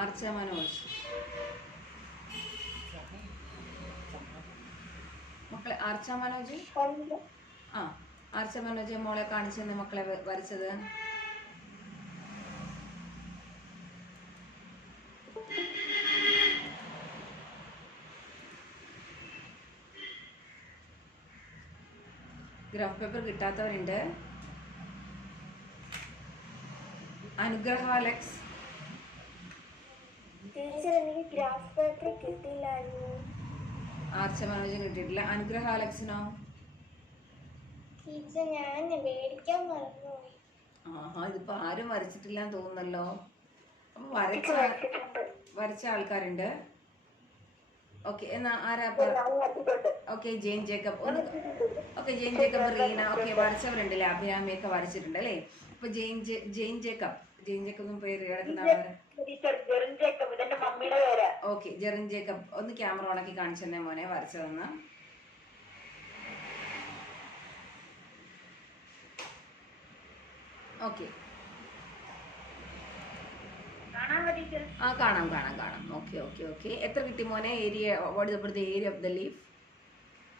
ആർച്ച മനോജ്. മക്കളെ ആർച്ച മനോജ്. ആ ആർച്ച മനോജ് മോളെ കാണിച്ചെന്ന് മക്കളെ വരച്ചത്. ഗ്രാഫ് പേപ്പർ കിട്ടാത്തവരുണ്ട്. അനുഗ്രഹ അലക്സ്. ആർച്ച മനോജിന് കിട്ടിയിട്ടില്ല. അനുഗ്രഹ അലക്സിനോ? ആഹാ ഇതിപ്പോ ആരും വരച്ചിട്ടില്ലാന്ന് തോന്നുന്നല്ലോ. അപ്പൊ വരച്ച ആൾക്കാരുണ്ട്. ഓക്കെ എന്നാ ആരാ? Okay Jain Jacob. Okay Jain Jacob, Reena. Okay വരച്ചവരുണ്ടല്ലേ. അഭിരാമിയൊക്കെ വരച്ചിട്ടുണ്ട് അല്ലേ. അപ്പൊ ജെയിൻ ജേക്കബ് പേര് കിടക്കുന്ന ഓക്കെ ജെറിൻ ജേക്കബ് ഒന്ന് ക്യാമറ ഓണാക്കി കാണിച്ചു തന്നെ മോനെ വരച്ചതെന്ന്. ഓക്കെ ആ കാണാം. ഓക്കെ ഓക്കെ ഓക്കെ എത്ര കിട്ടി മോനെ area? What is the area of the leaf?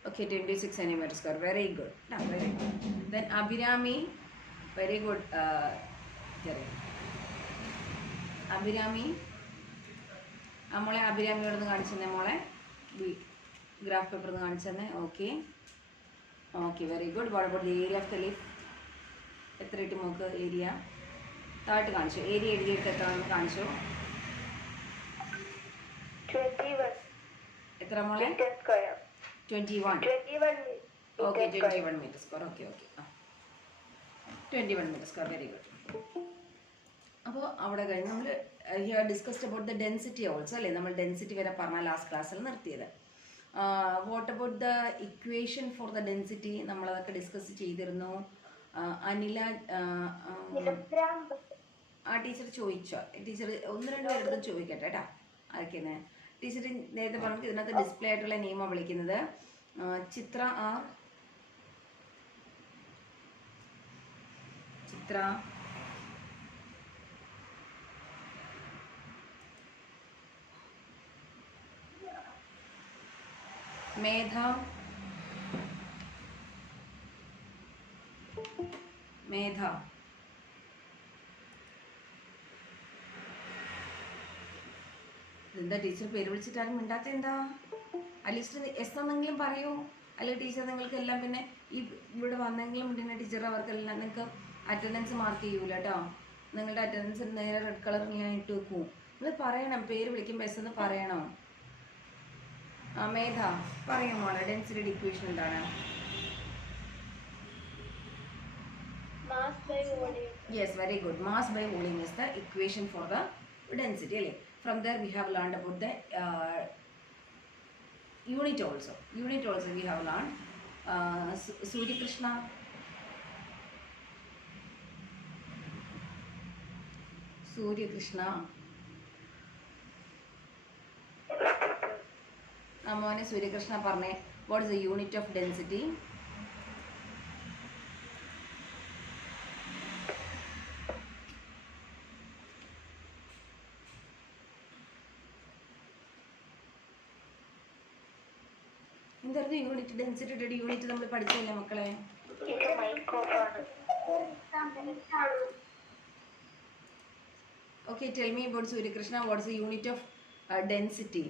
Okay 26 centimeter square. Very good. Very good. Then Abhirami. Very good. Abhirami മോളെ അഭിരാമിയോട് ഒന്ന് കാണിച്ചു തന്നെ മോളെ. ഗ്രാഫ് പേപ്പർ ഒന്ന് കാണിച്ചു തന്നെ. Okay okay very good. What about the area of the leaf? എത്ര കിട്ടി മോക്ക് ഏരിയ? താഴോട്ട് കാണിച്ചു. ഏരിയ എഴുതിയെടുത്ത് എത്രയാണെന്ന് കാണിച്ചു. എത്ര മോളെ? 21. Okay 21 meter square. Okay okay 21 meter square. Very good. അപ്പോൾ അവിടെ കഴിഞ്ഞ് നമ്മൾ here discussed about the density also അല്ലേ. നമ്മൾ ഡെൻസിറ്റി വരെ പറഞ്ഞ ലാസ്റ്റ് ക്ലാസ്സിൽ നിർത്തിയത്. What about the equation for the density നമ്മളതൊക്കെ ഡിസ്കസ് ചെയ്തിരുന്നു. അനില ആ ടീച്ചർ ചോദിച്ചോ? ടീച്ചർ ഒന്ന് രണ്ട് പേരുടെ ചോദിക്കട്ടെ കേട്ടോ. ആർക്കെന്നെ ടീച്ചർ നേരത്തെ പറഞ്ഞിട്ട് ഇതിനകത്ത് ഡിസ്പ്ലേ ആയിട്ടുള്ള നെയിമാണ് വിളിക്കുന്നത്. ചിത്ര ആർ. ചിത്ര മേധ. മേധ എന്താ ടീച്ചർ പേര് വിളിച്ചിട്ടാരും മിണ്ടാത്ത എന്താ? അറ്റ്ലീസ്റ്റ് എസ് എന്നെങ്കിലും പറയൂ. അല്ലെങ്കിൽ ടീച്ചർ നിങ്ങൾക്ക് എല്ലാം പിന്നെ ഈ ഇവിടെ വന്നെങ്കിലും പിന്നെ ടീച്ചർ അവർക്കെല്ലാം നിങ്ങൾക്ക് അറ്റൻഡൻസ് മാർക്ക് ചെയ്യൂല കേട്ടോ. നിങ്ങളുടെ അറ്റൻഡൻസ് നേരെ റെഡ് കളർ ഞാൻ ഇട്ട് വെക്കും. നിങ്ങൾ പറയണം, പേര് വിളിക്കുമ്പോൾ എസ് എന്ന് പറയണം. മേധ പറയും മോളെ ഡെൻസിറ്റി ഇക്വേഷൻ എന്താണ്? Yes, very good. Mass by volume is the equation for the density. From there we have learned about the unit also. Unit also we have learned. Surya Krishna. Surya Krishna. Namone Surya Krishna parne. What is the unit of density? എന്തായിരുന്നു unit? ഡെൻസിറ്റിയുടെ unit നമ്മൾ പഠിച്ചില്ലേ മക്കളെ? Okay, tell me about Surya Krishna. What is the unit of density?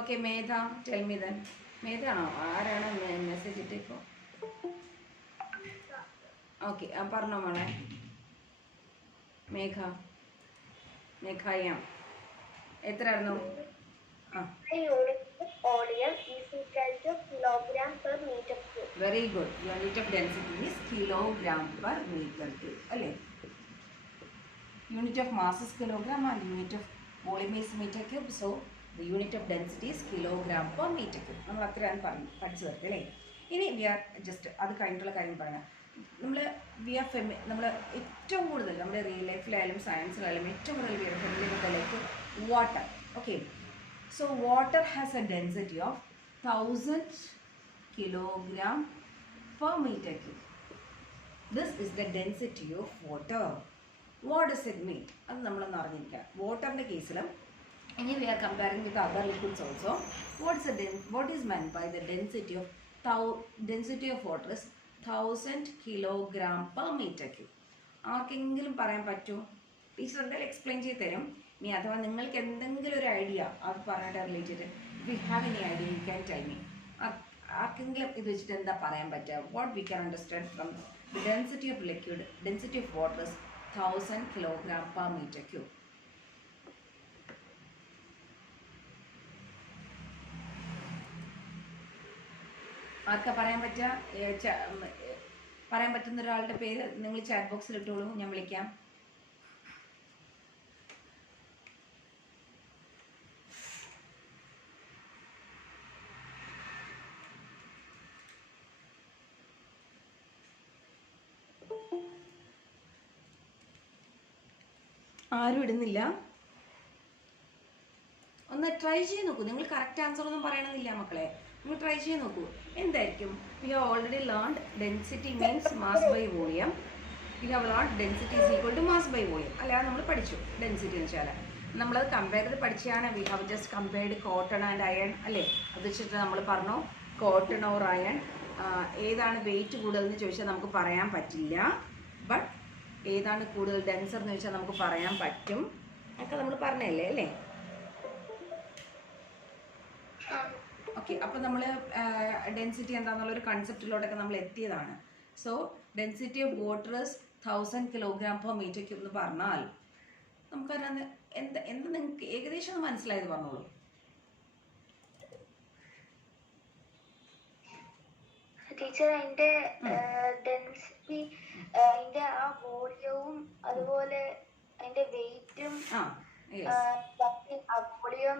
Okay, Medha, tell me then. Medha ആണോ? ആരാണ് message ഇട്ടിപ്പോ? Okay പറഞ്ഞോ മോളെ. മേഘായം എത്രയായിരുന്നു? Very good. Unit of density is kilogram per metre cube അല്ലേ. Unit of mass is kilogram and unit of volume is metre cube. So the unit of density is kilogram per metre cube. നമ്മൾ അത്രയാണ് പഠിച്ചു തീർത്ത് അല്ലേ. ഇനി we are just അത് കഴിഞ്ഞിട്ടുള്ള കാര്യം പറയാം. നമ്മൾ ഏറ്റവും കൂടുതൽ നമ്മുടെ റിയൽ ലൈഫിലായാലും സയൻസിലായാലും ഏറ്റവും കൂടുതൽ we are familiar with like water. Okay, so water has a density of 1000 kilogram per meter cube. This is the density of water. What does it mean? അത് നമ്മളൊന്ന് അറിഞ്ഞിരിക്കുക. വാട്ടറിൻ്റെ കേസിലും ഇനി we are comparing with other liquids also. What is meant by the density of water is 1000 kg/m³. ആർക്കെങ്കിലും പറയാൻ പറ്റുമോ? Teacher എന്തായാലും എക്സ്പ്ലെയിൻ ചെയ്ത് തരും. ഇനി അഥവാ നിങ്ങൾക്ക് എന്തെങ്കിലും ഒരു ഐഡിയ അത് പറയാനായിട്ട് related, we have any idea you can tell me. ആർക്കെങ്കിലും ഇത് വെച്ചിട്ട് എന്താ പറയാൻ പറ്റുക? What we can understand from the density of liquid, density of water is 1000 kg/m³. ആർക്കാ പറയാൻ പറ്റുക? പറയാൻ പറ്റുന്ന ഒരാളുടെ പേര് നിങ്ങൾ ചാറ്റ് ബോക്സിൽ ഇട്ടോളൂ, ഞാൻ വിളിക്കാം. ആരും ഇടുന്നില്ല. ഒന്ന് ട്രൈ ചെയ്ത് നോക്കൂ. നിങ്ങൾ കറക്റ്റ് ആൻസർ ഒന്നും പറയണമെന്നില്ല മക്കളെ, നിങ്ങൾ ട്രൈ ചെയ്ത് നോക്കൂ. എന്തായിരിക്കും? We have already learned density means mass by volume. We have learned density is equal to mass by volume. അല്ലാതെ നമ്മൾ പഠിച്ചു ഡെൻസിറ്റി എന്ന് വെച്ചാൽ നമ്മളത് കമ്പയർ ചെയ്ത് പഠിച്ചാണ്. We have just compared cotton and iron അല്ലേ? അത് വെച്ചിട്ട് നമ്മൾ പറഞ്ഞു കോട്ടൺ ഓർ അയൺ ഏതാണ് വെയിറ്റ് കൂടുതലെന്ന് ചോദിച്ചാൽ നമുക്ക് പറയാൻ പറ്റില്ല. ബട്ട് ഏതാണ് കൂടുതൽ ഡെൻസർ എന്ന് ചോദിച്ചാൽ നമുക്ക് പറയാൻ പറ്റും. ഒക്കെ നമ്മൾ പറഞ്ഞല്ലേ അല്ലേ? ഓക്കെ, അപ്പോൾ നമ്മൾ ഡെൻസിറ്റി എന്താണെന്നുള്ളൊരു കൺസെപ്റ്റിലോട്ടൊക്കെ നമ്മൾ എത്തിയതാണ്. So density of water 1000 kg/m³ എന്ന് പറഞ്ഞാൽ നമുക്കതിനകത്ത് എന്താ നിങ്ങൾക്ക് ഏകദേശം ഒന്ന് മനസ്സിലായത് പറഞ്ഞോളൂ. ടീച്ചർ അതിന്റെ ഡെൻസിറ്റി, അതിന്റെ ആ വോളിയവും അതുപോലെ അതിന്റെ വെയിറ്റും, വോളിയം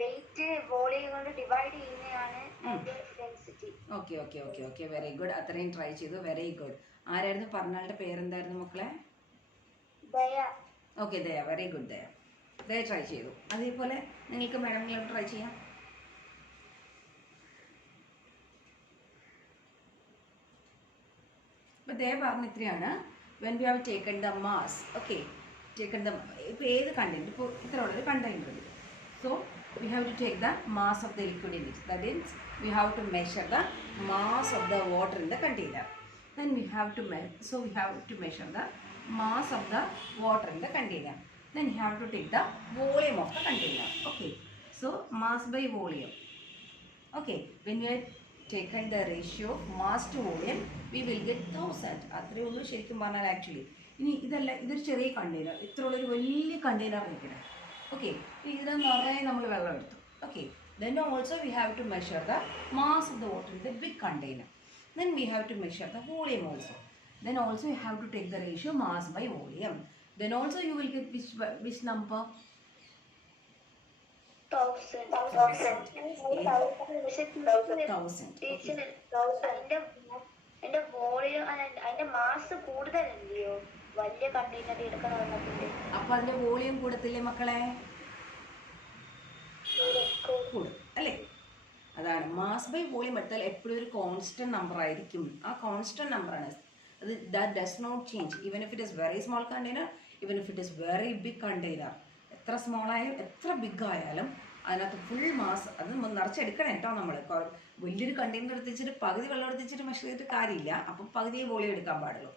വെയിറ്റ് വോളിയം കൊണ്ട് ഡിവൈഡ് ചെയ്യുന്നതാണ് density. Okay okay okay okay, very good. അത്രയും ട്രൈ ചെയ്തു, വെരി ഗുഡ്. ആരായിരുന്നു പറഞ്ഞാളുടെ പേരെന്തായിരുന്നു മക്കളെ? ദയ. ഓക്കെ, ദയ, വെരി ഗുഡ്. ദയ ട്രൈ ചെയ്തു. അതേപോലെ നിങ്ങൾക്ക് വേണമെങ്കിലും ട്രൈ ചെയ്യാം. അപ്പോൾ ദയ പറഞ്ഞ ഇത്രയാണ്. When we have taken the mass, okay, taken the, ഇപ്പോൾ ഏത് കണ്ടെയ്നർ, ഇപ്പോൾ ഇത്രയുള്ളൊരു കണ്ടെയ്നർ ഉണ്ട്. So we have to take the mass of the liquid in it. That means we have to measure the mass of the water in the container. Then we have to measure the mass of the water in the container. Then you have to take the volume of the container. Okay. So mass by volume. Okay. When we have taken the ratio of mass to volume, we will get 1000. അത്രയേ ഉള്ളൂ ശരിക്കും പറഞ്ഞാൽ. Actually ഇനി ഇതൊരു ചെറിയ container, ഇത്രയുള്ളൊരു വലിയ container നിൽക്കണം. Okay, ഇതിന് നിറയെ നമ്മൾ വെള്ളം എടുത്തു. Okay, then also we have to measure the mass of the water in the big container. Then we have to measure the volume also. Then also you have to take the ratio mass by volume. Then also you will get which number? 1000. അതിന്റെ volume, അതിന്റെ mass കൂടുതലല്ലയോ വലിയ container എടുക്കണം. അപ്പൊ അതിന്റെ volume കൂടത്തില്ലേ മക്കളെ? കൂടും അല്ലേ? അതാണ് മാസ് ബൈ വോളിയം എടുത്താൽ എപ്പോഴും ഒരു കോൺസ്റ്റന്റ് നമ്പർ ആയിരിക്കും. ആ കോൺസ്റ്റന്റ് നമ്പറാണ് അത്. That does not change even if it is very small container, even if it is very big container. എത്ര സ്മോൾ ആയാലും എത്ര ബിഗ് ആയാലും അതിനകത്ത് ഫുൾ മാസ് അത് നിറച്ചെടുക്കണം കേട്ടോ. നമ്മൾ വലിയൊരു കണ്ടെയ്നർ എടുത്തിച്ചിട്ട് പകുതി വെള്ളം എടുത്തിച്ചിട്ട് മെഷർ ചെയ്തിട്ട് കാര്യമില്ല. അപ്പം പകുതിയെ വോളിയം എടുക്കാൻ പാടുള്ളൂ.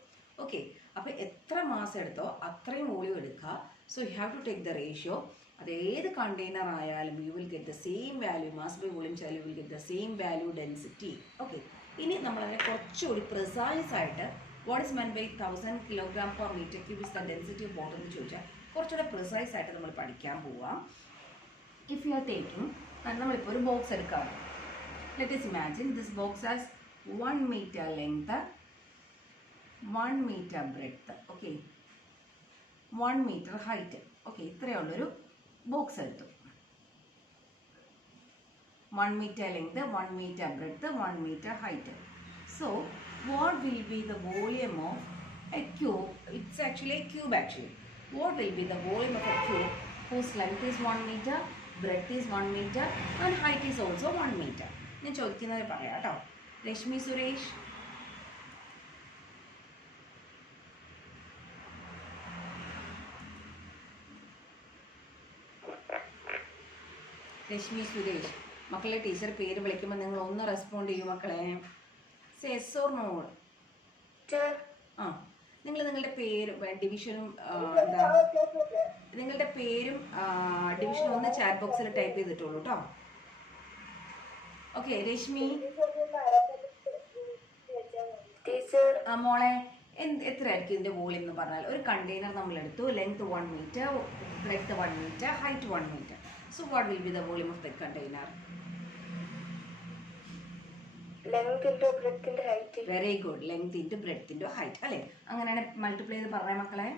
ഓക്കെ, അപ്പോൾ എത്ര മാസ് എടുത്തോ അത്രയും വോളിയം എടുക്കുക. So you have to take the ratio. അത് ഏത് കണ്ടെയ്നർ ആയാലും you will get the same value. Mass by volume ചെയ്താൽ you will get the same value density. Okay, ഇനി നമ്മളതിനെ കുറച്ചുകൂടി പ്രിസൈസ് ആയിട്ട് what is meant by 1000 kg/m³ is the density of water എന്ന് ചോദിച്ചാൽ കുറച്ചുകൂടെ പ്രിസൈസ് ആയിട്ട് നമ്മൾ പഠിക്കാൻ പോവാം. ഇഫ് യു ആർ ടേക്കിംഗ്, നമ്മളിപ്പോൾ ഒരു ബോക്സ് എടുക്കാം. Let us imagine this box has 1 meter length, 1 meter breadth, okay, 1 meter height. Okay, ഇത്രയുള്ളൊരു ബോക്സ് എടുത്തു. 1 meter length, 1 meter breadth, 1 meter height. So what will be the volume of a cube? It's actually a cube actually. What will be the volume of a cube whose length is 1 meter, breadth is 1 meter and height is also 1 meter? ഞാൻ ചോദിക്കുന്നത് പറയാം കേട്ടോ. രശ്മി സുരേഷ്, രശ്മി സുരേഷ്. മക്കളെ teacher പേര് വിളിക്കുമ്പോൾ നിങ്ങൾ ഒന്ന് respond ചെയ്യൂ മക്കളെ. Yes or no? ആ, നിങ്ങൾ നിങ്ങളുടെ പേര് ഡിവിഷനും എന്താ നിങ്ങളുടെ പേരും ഡിവിഷനും ഒന്ന് ചാറ്റ് ബോക്സിൽ ടൈപ്പ് ചെയ്തിട്ടുള്ളൂ കേട്ടോ. ഓക്കെ രശ്മി. മോളെ എത്രയായിരിക്കും ഇതിൻ്റെ വോളിയം എന്ന് പറഞ്ഞാൽ, ഒരു കണ്ടെയ്നർ നമ്മൾ എടുത്തു, length 1 metre, breadth 1 metre, height 1 metre. So what will be the volume of the container? Very good. Length into breadth into height അല്ലേ? അങ്ങനെയാണ് മൾട്ടിപ്ലൈ ചെയ്ത് പറഞ്ഞ മക്കളെ.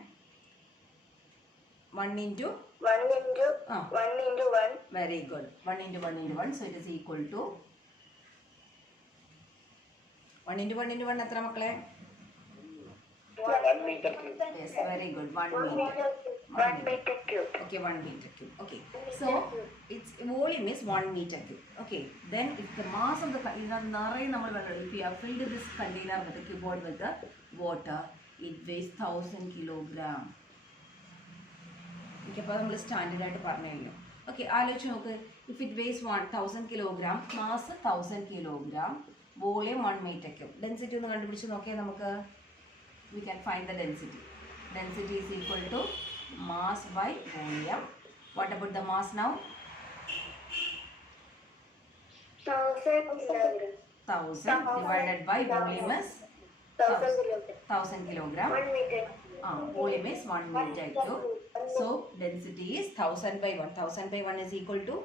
1 into 1. Very good. 1 into 1 into 1. So it is equal to 1 into 1 into 1 എത്ര മക്കളെ? 1 meter cube. Yes, very good. 1 meter. 1 meter cube. Okay, 1 meter cube. Okay. So its volume is 1 meter cube. Okay. Then if the mass of the if we have filled this container with the cuboid with the water, it weighs 1000 kilogram. Okay, അപ്പോൾ നമ്മൾ standard ആയിട്ട് പറഞ്ഞു കഴിഞ്ഞു. Okay, ആലോചിച്ച് നോക്ക്. If it weighs 1000 kilogram, mass 1000 kilogram, volume 1 metre cube. Density ഒന്ന് കണ്ടുപിടിച്ച് നോക്കിയാൽ നമുക്ക് we can find the density. Density is equal to mass by volume. What about the mass now? 1000 divided by volume is 1000 kilogram. Volume is 1 meter cube. So density is 1000 by 1. 1000 by 1 is equal to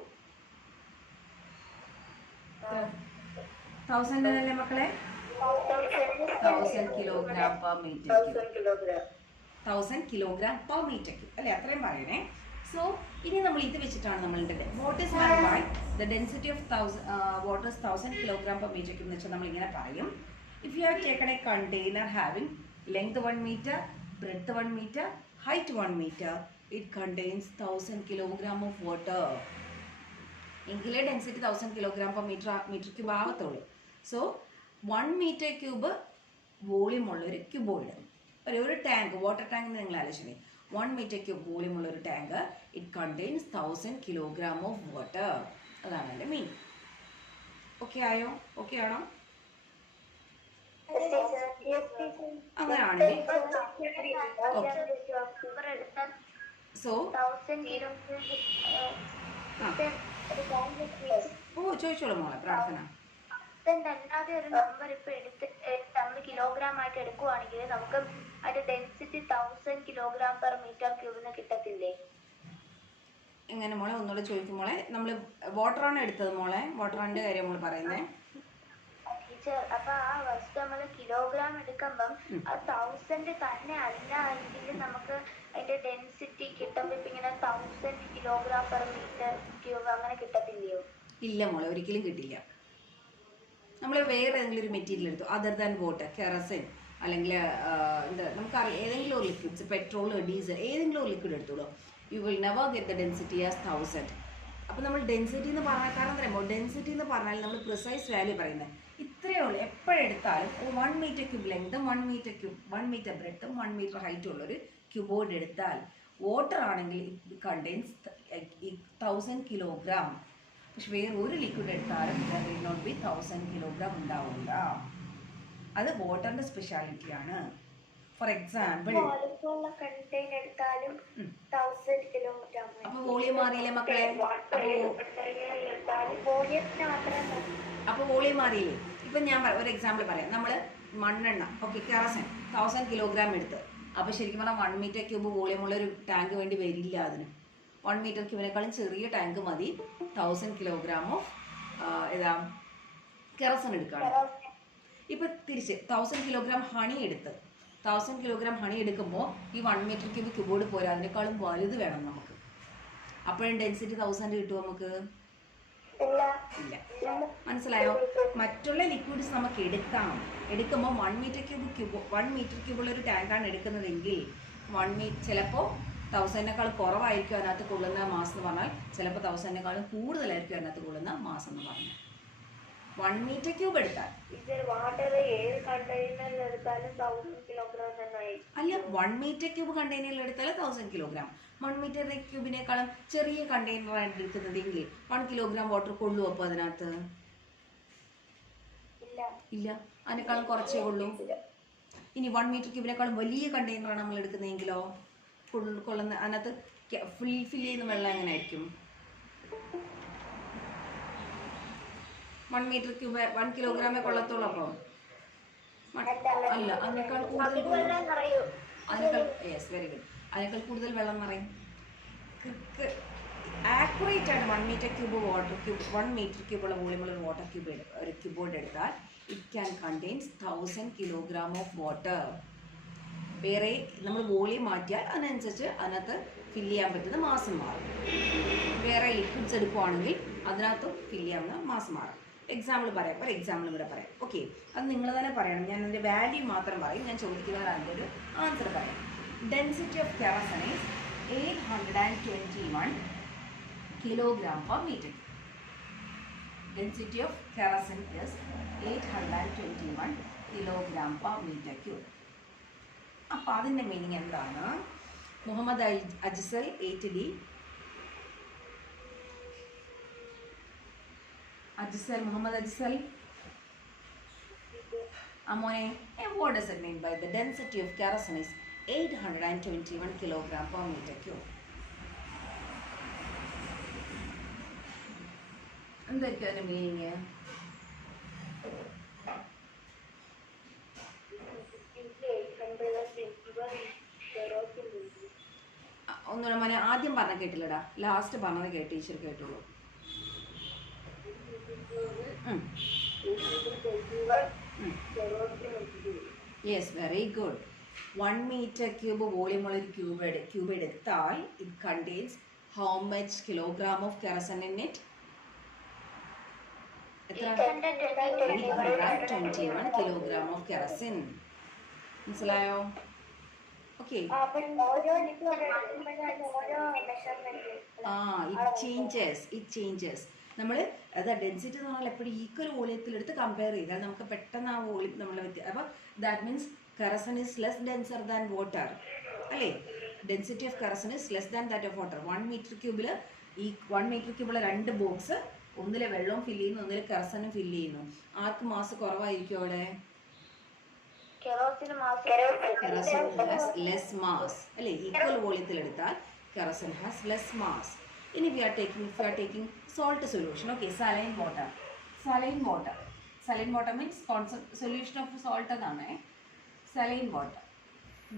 1000 അല്ലേ മക്കളെ? 1000 kilogram per meter cube. 1000 kilogram per meter cube അല്ലേ? അത്രയും പറയണേ. So ഇനി നമ്മൾ ഇത് വെച്ചിട്ടാണ് നമ്മളുടെ what is my point, the density of water is 1000 kilogram per meter cube എന്ന് വെച്ചാൽ നമ്മൾ ഇങ്ങനെ പറയും. If you have taken a container having length 1 meter, breadth 1 meter, height 1 meter, it contains 1000 kilogram of water. എങ്കിലേ density 1000 kilogram per meter cube ആവത്തുള്ളൂ. So 1 meter cube volume ഉള്ള ഒരു cuboid, ഒരു ടാങ്ക്, വാട്ടർ ടാങ്ക് എന്ന് നിങ്ങൾ ആലോചിച്ചേ. 1 meter cube volume ഉള്ള ഒരു tank, it contains 1000 kilogram of water. അതാണ് എൻ്റെ മീൻ. ഓക്കെ ആയോ? ഓക്കെ ആണോ? അങ്ങനെയാണെങ്കിൽ സോ ചോദിച്ചോളൂ മോളെ. പ്രാർത്ഥന. അല്ലാതെ ഒരു നമ്പർ ഇപ്പൊ നമ്മൾ കിലോഗ്രാം ആയിട്ട് എടുക്കുവാണെങ്കിൽ നമുക്ക് അതിന്റെ ഡെൻസിറ്റി 1000 കിലോഗ്രാം പെർ മീറ്റർ ക്യൂബിന് കിട്ടത്തില്ലേ? എങ്ങനെ മോളെ? ഒന്നുകൂടെ ചോദിക്കും മോളെ. നമ്മൾ വാട്ടറാണ് എടുത്തത് മോളെ. വാട്ടറിന്റെ കാര്യം നമ്മൾ പറയുന്നേ. അപ്പൊ ആ വസ്തു നമ്മള് കിലോഗ്രാം എടുക്കുമ്പം ആ 1000 തന്നെ അല്ല എങ്കിൽ നമുക്ക് അതിന്റെ ഡെൻസിറ്റി കിട്ടുമ്പോ ഇപ്പൊ ഇങ്ങനെ 1000 കിലോഗ്രാം പെർ മീറ്റർ ക്യൂബ് അങ്ങനെ കിട്ടത്തില്ലയോ? ഇല്ല മോളെ, ഒരിക്കലും കിട്ടില്ല. നമ്മൾ വേറെ ഏതെങ്കിലും ഒരു മെറ്റീരിയൽ എടുത്തു, അതർ ദാൻ വാട്ടർ, കെറസിൻ അല്ലെങ്കിൽ എന്താ നമുക്കറിയാം ഏതെങ്കിലും ഒരു ലിക്വിഡ്സ്, പെട്രോൾ, ഡീസൽ, ഏതെങ്കിലും ഒരു ലിക്വിഡ് എടുത്തോളൂ, you will never get the density as 1000. അപ്പോൾ നമ്മൾ ഡെൻസിറ്റി എന്ന് പറഞ്ഞാൽ കാരണം പറയുമ്പോൾ ഡെൻസിറ്റി എന്ന് പറഞ്ഞാൽ നമ്മൾ പ്രിസൈസ് വാല്യൂ പറയുന്നത് ഇത്രയേ ഉള്ളൂ. എപ്പോഴെടുത്താലും 1 meter cube length, 1 meter cube, 1 meter ബ്രെഡ്ത്തും 1 meter ഹൈറ്റും ഉള്ളൊരു ക്യൂബോർഡ് എടുത്താൽ വാട്ടർ ആണെങ്കിൽ ഇറ്റ് കണ്ടെയ്ൻസ് 1000 കിലോഗ്രാം. പക്ഷെ വേറെ ഒരു ലിക്വിഡ് എടുത്താലും വിൽ നോട്ട് ബി 1000 കിലോഗ്രാം ഉണ്ടാവില്ല. അത് വാട്ടറിന്റെ സ്പെഷ്യാലിറ്റിയാണ്. ഫോർ എക്സാമ്പിൾ അപ്പൊ വോളിയം മാറിയില്ലേ മക്കളെ? അപ്പൊ വോളിയം മാറിയില്ലേ? ഇപ്പൊ ഞാൻ ഒരു എക്സാമ്പിൾ പറയാം. നമ്മൾ മണ്ണെണ്ണ, ഓക്കെ, കെറസിൻ 1000 കിലോഗ്രാം എടുത്ത്, അപ്പൊ ശരിക്കും പറഞ്ഞാൽ 1 meter ക്യൂബ് വോളിയം ഉള്ള ഒരു ടാങ്ക് വേണ്ടി വരില്ല. അതിന് 1 meter ക്യൂബിനേക്കാളും ചെറിയ ടാങ്ക് മതി 1000 കിലോഗ്രാം ഓഫ് കെറസിൻ എടുക്കുകയാണ്. ഇപ്പൊ തിരിച്ച് 1000 കിലോഗ്രാം ഹണി എടുത്ത് 1000 കിലോഗ്രാം ഹണി എടുക്കുമ്പോൾ ഈ 1 meter ക്യൂബ് ക്യൂബോർഡ് പോരാ, അതിനേക്കാളും വലുത് വേണം നമുക്ക്. അപ്പോഴും ഡെൻസിറ്റി 1000 കിട്ടുമോ നമുക്ക്? ഇല്ല. മനസ്സിലായോ? മറ്റുള്ള ലിക്വിഡ്സ് നമുക്ക് എടുക്കുമ്പോൾ 1 meter ക്യൂബുള്ള ഒരു ടാങ്കാണ് എടുക്കുന്നതെങ്കിൽ ചിലപ്പോൾ 1000-നേക്കാൾ കുറവായിരിക്കും അതിനകത്ത് കൊള്ളുന്ന മാസം എന്ന് പറഞ്ഞാൽ, ചിലപ്പോൾ 1000-നേക്കാളും കൂടുതലായിരിക്കും അതിനകത്ത് കൊള്ളുന്ന മാസം എന്ന് പറഞ്ഞാൽ. 1 മീറ്റർ ക്യൂബ് എടുത്താൽ ടീച്ചർ വാട്ടർ ഏത് കണ്ടെയ്നറിൽ എടുത്താലും 1000 കിലോഗ്രാം തന്നെ അല്ല, 1 മീറ്റർ ക്യൂബ് കണ്ടെയ്നറിൽ എടുത്താൽ 1000 കിലോഗ്രാം. 1 മീറ്റർ ക്യൂബിനേക്കാളും ചെറിയ കണ്ടെയ്നറാണ് എടുക്കുന്നതെങ്കിൽ 1 കിലോഗ്രാം വാട്ടർ കൊള്ളുമോ അപ്പോൾ അതിനകത്ത്? ഇല്ല, അതിനേക്കാളും കുറച്ചേ ഉള്ളൂ. ഇനി 1 മീറ്റർ ക്യൂബിനേക്കാളും വലിയ കണ്ടെയ്നറാണ് നമ്മൾ എടുക്കുന്നതെങ്കിലോ കൊള്ളുന്ന അതിനകത്ത് ഫിൽ ചെയ്യുന്ന വെള്ളം എങ്ങനെ ആയിരിക്കും? 1 മീറ്റർ ക്യൂബ് 1 കിലോഗ്രാമേ കൊള്ളത്തുള്ളൂ. അപ്പം അല്ല, അതിനേക്കാൾ കൂടുതൽ യെസ്, വെരി ഗുഡ്. അതിനേക്കാൾ കൂടുതൽ വെള്ളം നിറയും. ആക്യുറേറ്റ് ആണ് 1 metre cube water cube 1 metre ക്യൂബുള്ള വോളിയമുള്ള ഒരു വാട്ടർ ക്യൂബ് ഒരു ക്യൂബോർഡ് എടുത്താൽ it can contains 1000 kilogram of water. വേറെ നമ്മൾ വോളിയം മാറ്റിയാൽ അതിനനുസരിച്ച് അതിനകത്ത് ഫില്ല് ചെയ്യാൻ പറ്റുന്ന മാസം മാറും. വേറെ ലിക്വിഡ്സ് എടുക്കുവാണെങ്കിൽ അതിനകത്തും ഫില്ല് ചെയ്യാവുന്ന മാസം മാറും. എക്സാമ്പിൾ പറയാം, ഒരു എക്സാമ്പിൾ ഇവിടെ പറയാം. ഓക്കെ, അത് നിങ്ങൾ തന്നെ പറയണം. ഞാൻ അതിൻ്റെ വാല്യൂ മാത്രം പറയും, ഞാൻ ചോദിക്കുന്നത് അതിൻ്റെ ഒരു ആൻസർ പറയാം. Density of kerosene is 821 kilogram per meter. Density of kerosene is 821 kilogram per meter cube. അപ്പോൾ അതിൻ്റെ മീനിങ് എന്താണ്? മുഹമ്മദ് അജ്സൽ 8D. അജ്സൽ, മുഹമ്മദ് അജ്സൽ, മോനെ, what does it mean by the density of kerosene is 821 kilogram per meter cube? എന്തായിരിക്കും അതിൻ്റെ meaning? ഒന്നുകൂടെ മോനെ, ആദ്യം പറഞ്ഞ കേട്ടില്ലടാ, ലാസ്റ്റ് പറഞ്ഞത് കേട്ട് ടീച്ചർ കേട്ടുള്ളൂ. Yes, very good. 1 metre cube വോളിയമുള്ള ഒരു ക്യൂബ് എടുത്താൽ it contains how much kilogram of kerosene in it? 821 kilogram of kerosene. മനസ്സിലായോ? ഓക്കെ. It changes. നമ്മൾ അത് ഡെൻസിറ്റി എന്ന് പറഞ്ഞാൽ എപ്പോഴും ഈക്വൽ വോളിയത്തിലെടുത്ത് കമ്പയർ ചെയ്താൽ നമുക്ക് പെട്ടെന്ന് ആ വോളിയം നമ്മൾ അപ്പോൾ that means kerosene is less denser than water, അല്ലേ? Density of kerosene is less than that of water. 1 metre ക്യൂബിൽ ഈ 1 മീറ്റർ ക്യൂബുള്ള 2 ബോക്സ്, ഒന്നിലെ വെള്ളവും ഫില്ല് ചെയ്യുന്നു, ഒന്നിലെ കെറോസിനും ഫില്ല് ചെയ്യുന്നു. ആർക്ക് മാസ് കുറവായിരിക്കും അവിടെ? കെറോസിൻ ഹാസ് ലെസ് മാസ്, അല്ലേ? ഈക്വൽ വോളിയത്തിൽ എടുത്താൽ കെറോസിൻ ഹാസ് ലെസ് മാസ്. ഇനി we are taking salt solution. Okay, saline water means solution of salt എന്നാണ്. Saline water,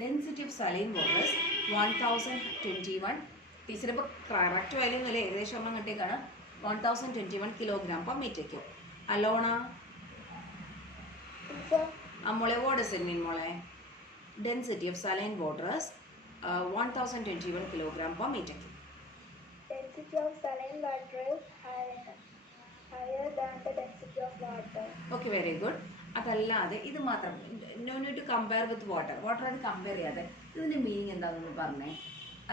density of saline water 1021. Teacher ഇപ്പോൾ കറക്റ്റ് വാല്യൂ ഒന്നുമില്ല, ഏകദേശം ഒരെണ്ണം കിട്ടിയേക്കാണ്. 1021 kilogram per meter cube. Alona, Amole, what does it mean, Mole? Density of saline water is 1021 kilogram per meter cube. Density of saline water is higher than the density of water. Okay, very good. അതല്ലാതെ ഇത് മാത്രം, no need to compare with water. Water ആയിട്ട് compare ചെയ്യാതെ ഇതിൻ്റെ meaning എന്താണെന്ന് പറഞ്ഞേ.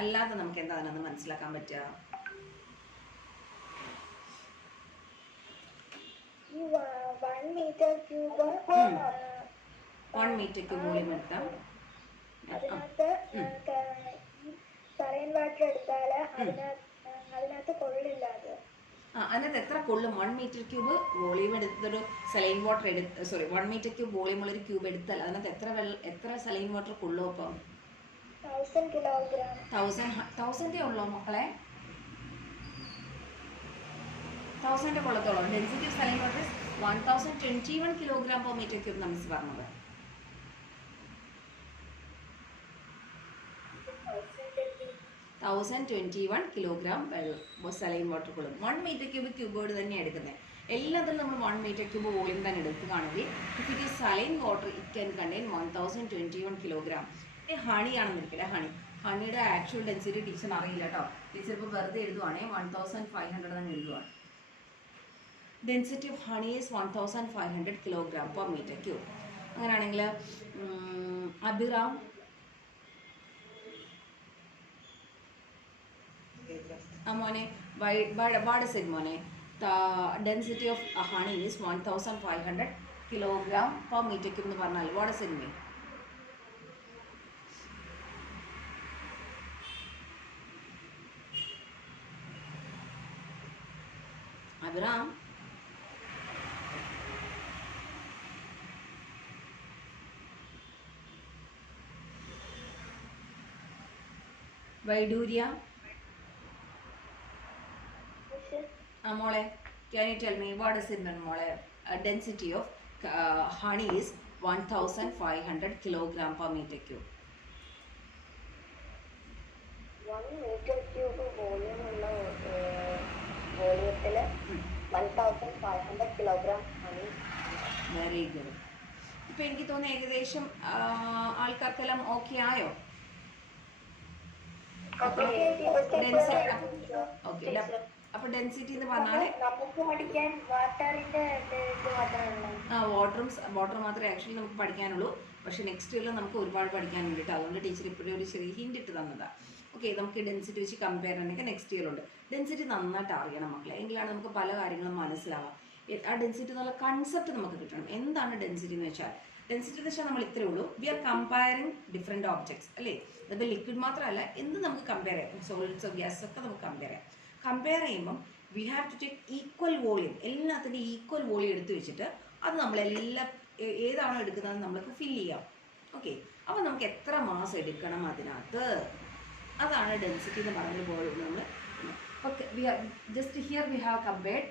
അല്ലാതെ നമുക്ക് എന്താ അതിനൊന്ന് മനസ്സിലാക്കാൻ പറ്റുക? 1 meter cube വോളിയം എടുത്താൽ അതിനകത്ത് സലൈൻ വാട്ടർ എടുത്താൽ അതിനകത്ത് കൊള്ളില്ല. അതിനകത്ത് എത്ര കൊള്ളും? 1 മീറ്റർ ക്യൂബ് വോളിയം എടുത്തൊരു സലൈൻ വാട്ടർ 1 മീറ്റർ ക്യൂബ് വോളിയമുള്ള ഒരു ക്യൂബ് എടുത്താൽ അതിനകത്ത് എത്ര സലൈൻ വാട്ടർ കൊള്ളും? അപ്പം 1000 കിലോഗ്രാം. 1000 ഉള്ളോ മക്കളെ? 1000 കൊള്ളത്തോളം. Density of saline water 1021 kilogram per metre cube നമ്മൾ പറഞ്ഞത്. 1021 കിലോഗ്രാം സലൈൻ വാട്ടർ കൊള്ളും. 1 മീറ്റർ ക്യൂബോട് തന്നെ എടുക്കുന്നത്. എല്ലാത്തിലും നമ്മൾ 1 മീറ്റർ ക്യൂബ് വോളിയം തന്നെ എടുക്കുകയാണെങ്കിൽ if it is saline water it can contain 1021 kilogram. Honey ആണെന്നിരിക്കില്ല, ഹണിയുടെ ആക്ച്വൽ ഡെൻസിറ്റി ടീച്ചറിന് അറിയില്ല കേട്ടോ. ടീച്ചർ ഇപ്പോൾ വെറുതെ എഴുതുവാണെങ്കിൽ 1500 തന്നെ എഴുതുവാണ്. Density of honey is 1500 kilogram per metre cube. അങ്ങനെയാണെങ്കിൽ അബിറാം മോനെ വാട് സെഡ് മോനെ density of honey is 1500 kilogram per metre cube എന്ന് പറഞ്ഞാൽ what does it mean? Abram, Vaidurya, മോളെ, can you tell me what is it mean, മോളെ? Density of honey is 1500 kilogram per meter cube. 1 meter cube വോളിയമുള്ള വോളിയത്തില് 1500 kilogram honey. Very good. ഇപ്പം എനിക്ക് തോന്നുന്നു ഏകദേശം ആൾക്കാർക്കെല്ലാം okay ആയോ? Okay. അപ്പൊ ഡെൻസിറ്റി എന്ന് പറഞ്ഞാൽ നമുക്ക് പഠിക്കാൻ വാട്ടറിന്റെ വാട്ടർ മാത്രമേ ആക്ച്വലി നമുക്ക് പഠിക്കാനുള്ളൂ. പക്ഷെ നെക്സ്റ്റ് ഇയറിൽ നമുക്ക് ഒരുപാട് പഠിക്കാനുണ്ട് കേട്ടോ. അതുകൊണ്ട് ടീച്ചർ ഇപ്പോഴും ഒരു ചെറിയ ഹിന്റ് ഇട്ട് തന്നതാണ്. ഓക്കെ, നമുക്ക് ഡെൻസിറ്റി വെച്ച് കമ്പയർ ചെയ്യണമെങ്കിൽ നെക്സ്റ്റ് ഇയർ ഉണ്ട്. ഡെൻസിറ്റി നന്നായിട്ട് അറിയണം മക്കളെ, എങ്കിലാണ് നമുക്ക് പല കാര്യങ്ങളും മനസ്സിലാവാം. ആ ഡെൻസിറ്റി എന്നുള്ള കൺസെപ്റ്റ് നമുക്ക് കിട്ടണം. എന്താണ് ഡെൻസിറ്റി എന്ന് വെച്ചാൽ? ഡെൻസിറ്റി എന്ന് വെച്ചാൽ നമ്മൾ ഇത്രയേ ഉള്ളൂ, we are comparing different objects അല്ലേ. അതിപ്പോൾ ലിക്വിഡ് മാത്രമല്ല, എന്ത് നമുക്ക് കമ്പയർ ചെയ്യാം, സോളിഡ്സോ ഗ്യാസോ ഒക്കെ നമുക്ക് കമ്പയർ ചെയ്യാം. കമ്പയർ ചെയ്യുമ്പം we have to take equal volume, എല്ലാത്തിൻ്റെ ഈക്വൽ വോളിയം എടുത്ത് വെച്ചിട്ട് അത് നമ്മളെല്ലാം ഏതാണോ എടുക്കുന്നത് നമ്മൾക്ക് ഫില്ല് ചെയ്യാം. ഓക്കെ, അപ്പോൾ നമുക്ക് എത്ര മാസ് എടുക്കണം അതിനകത്ത്, അതാണ് ഡെൻസിറ്റി എന്ന് പറഞ്ഞു പോകുന്നത്. നമ്മൾ okay, we are just here we have compared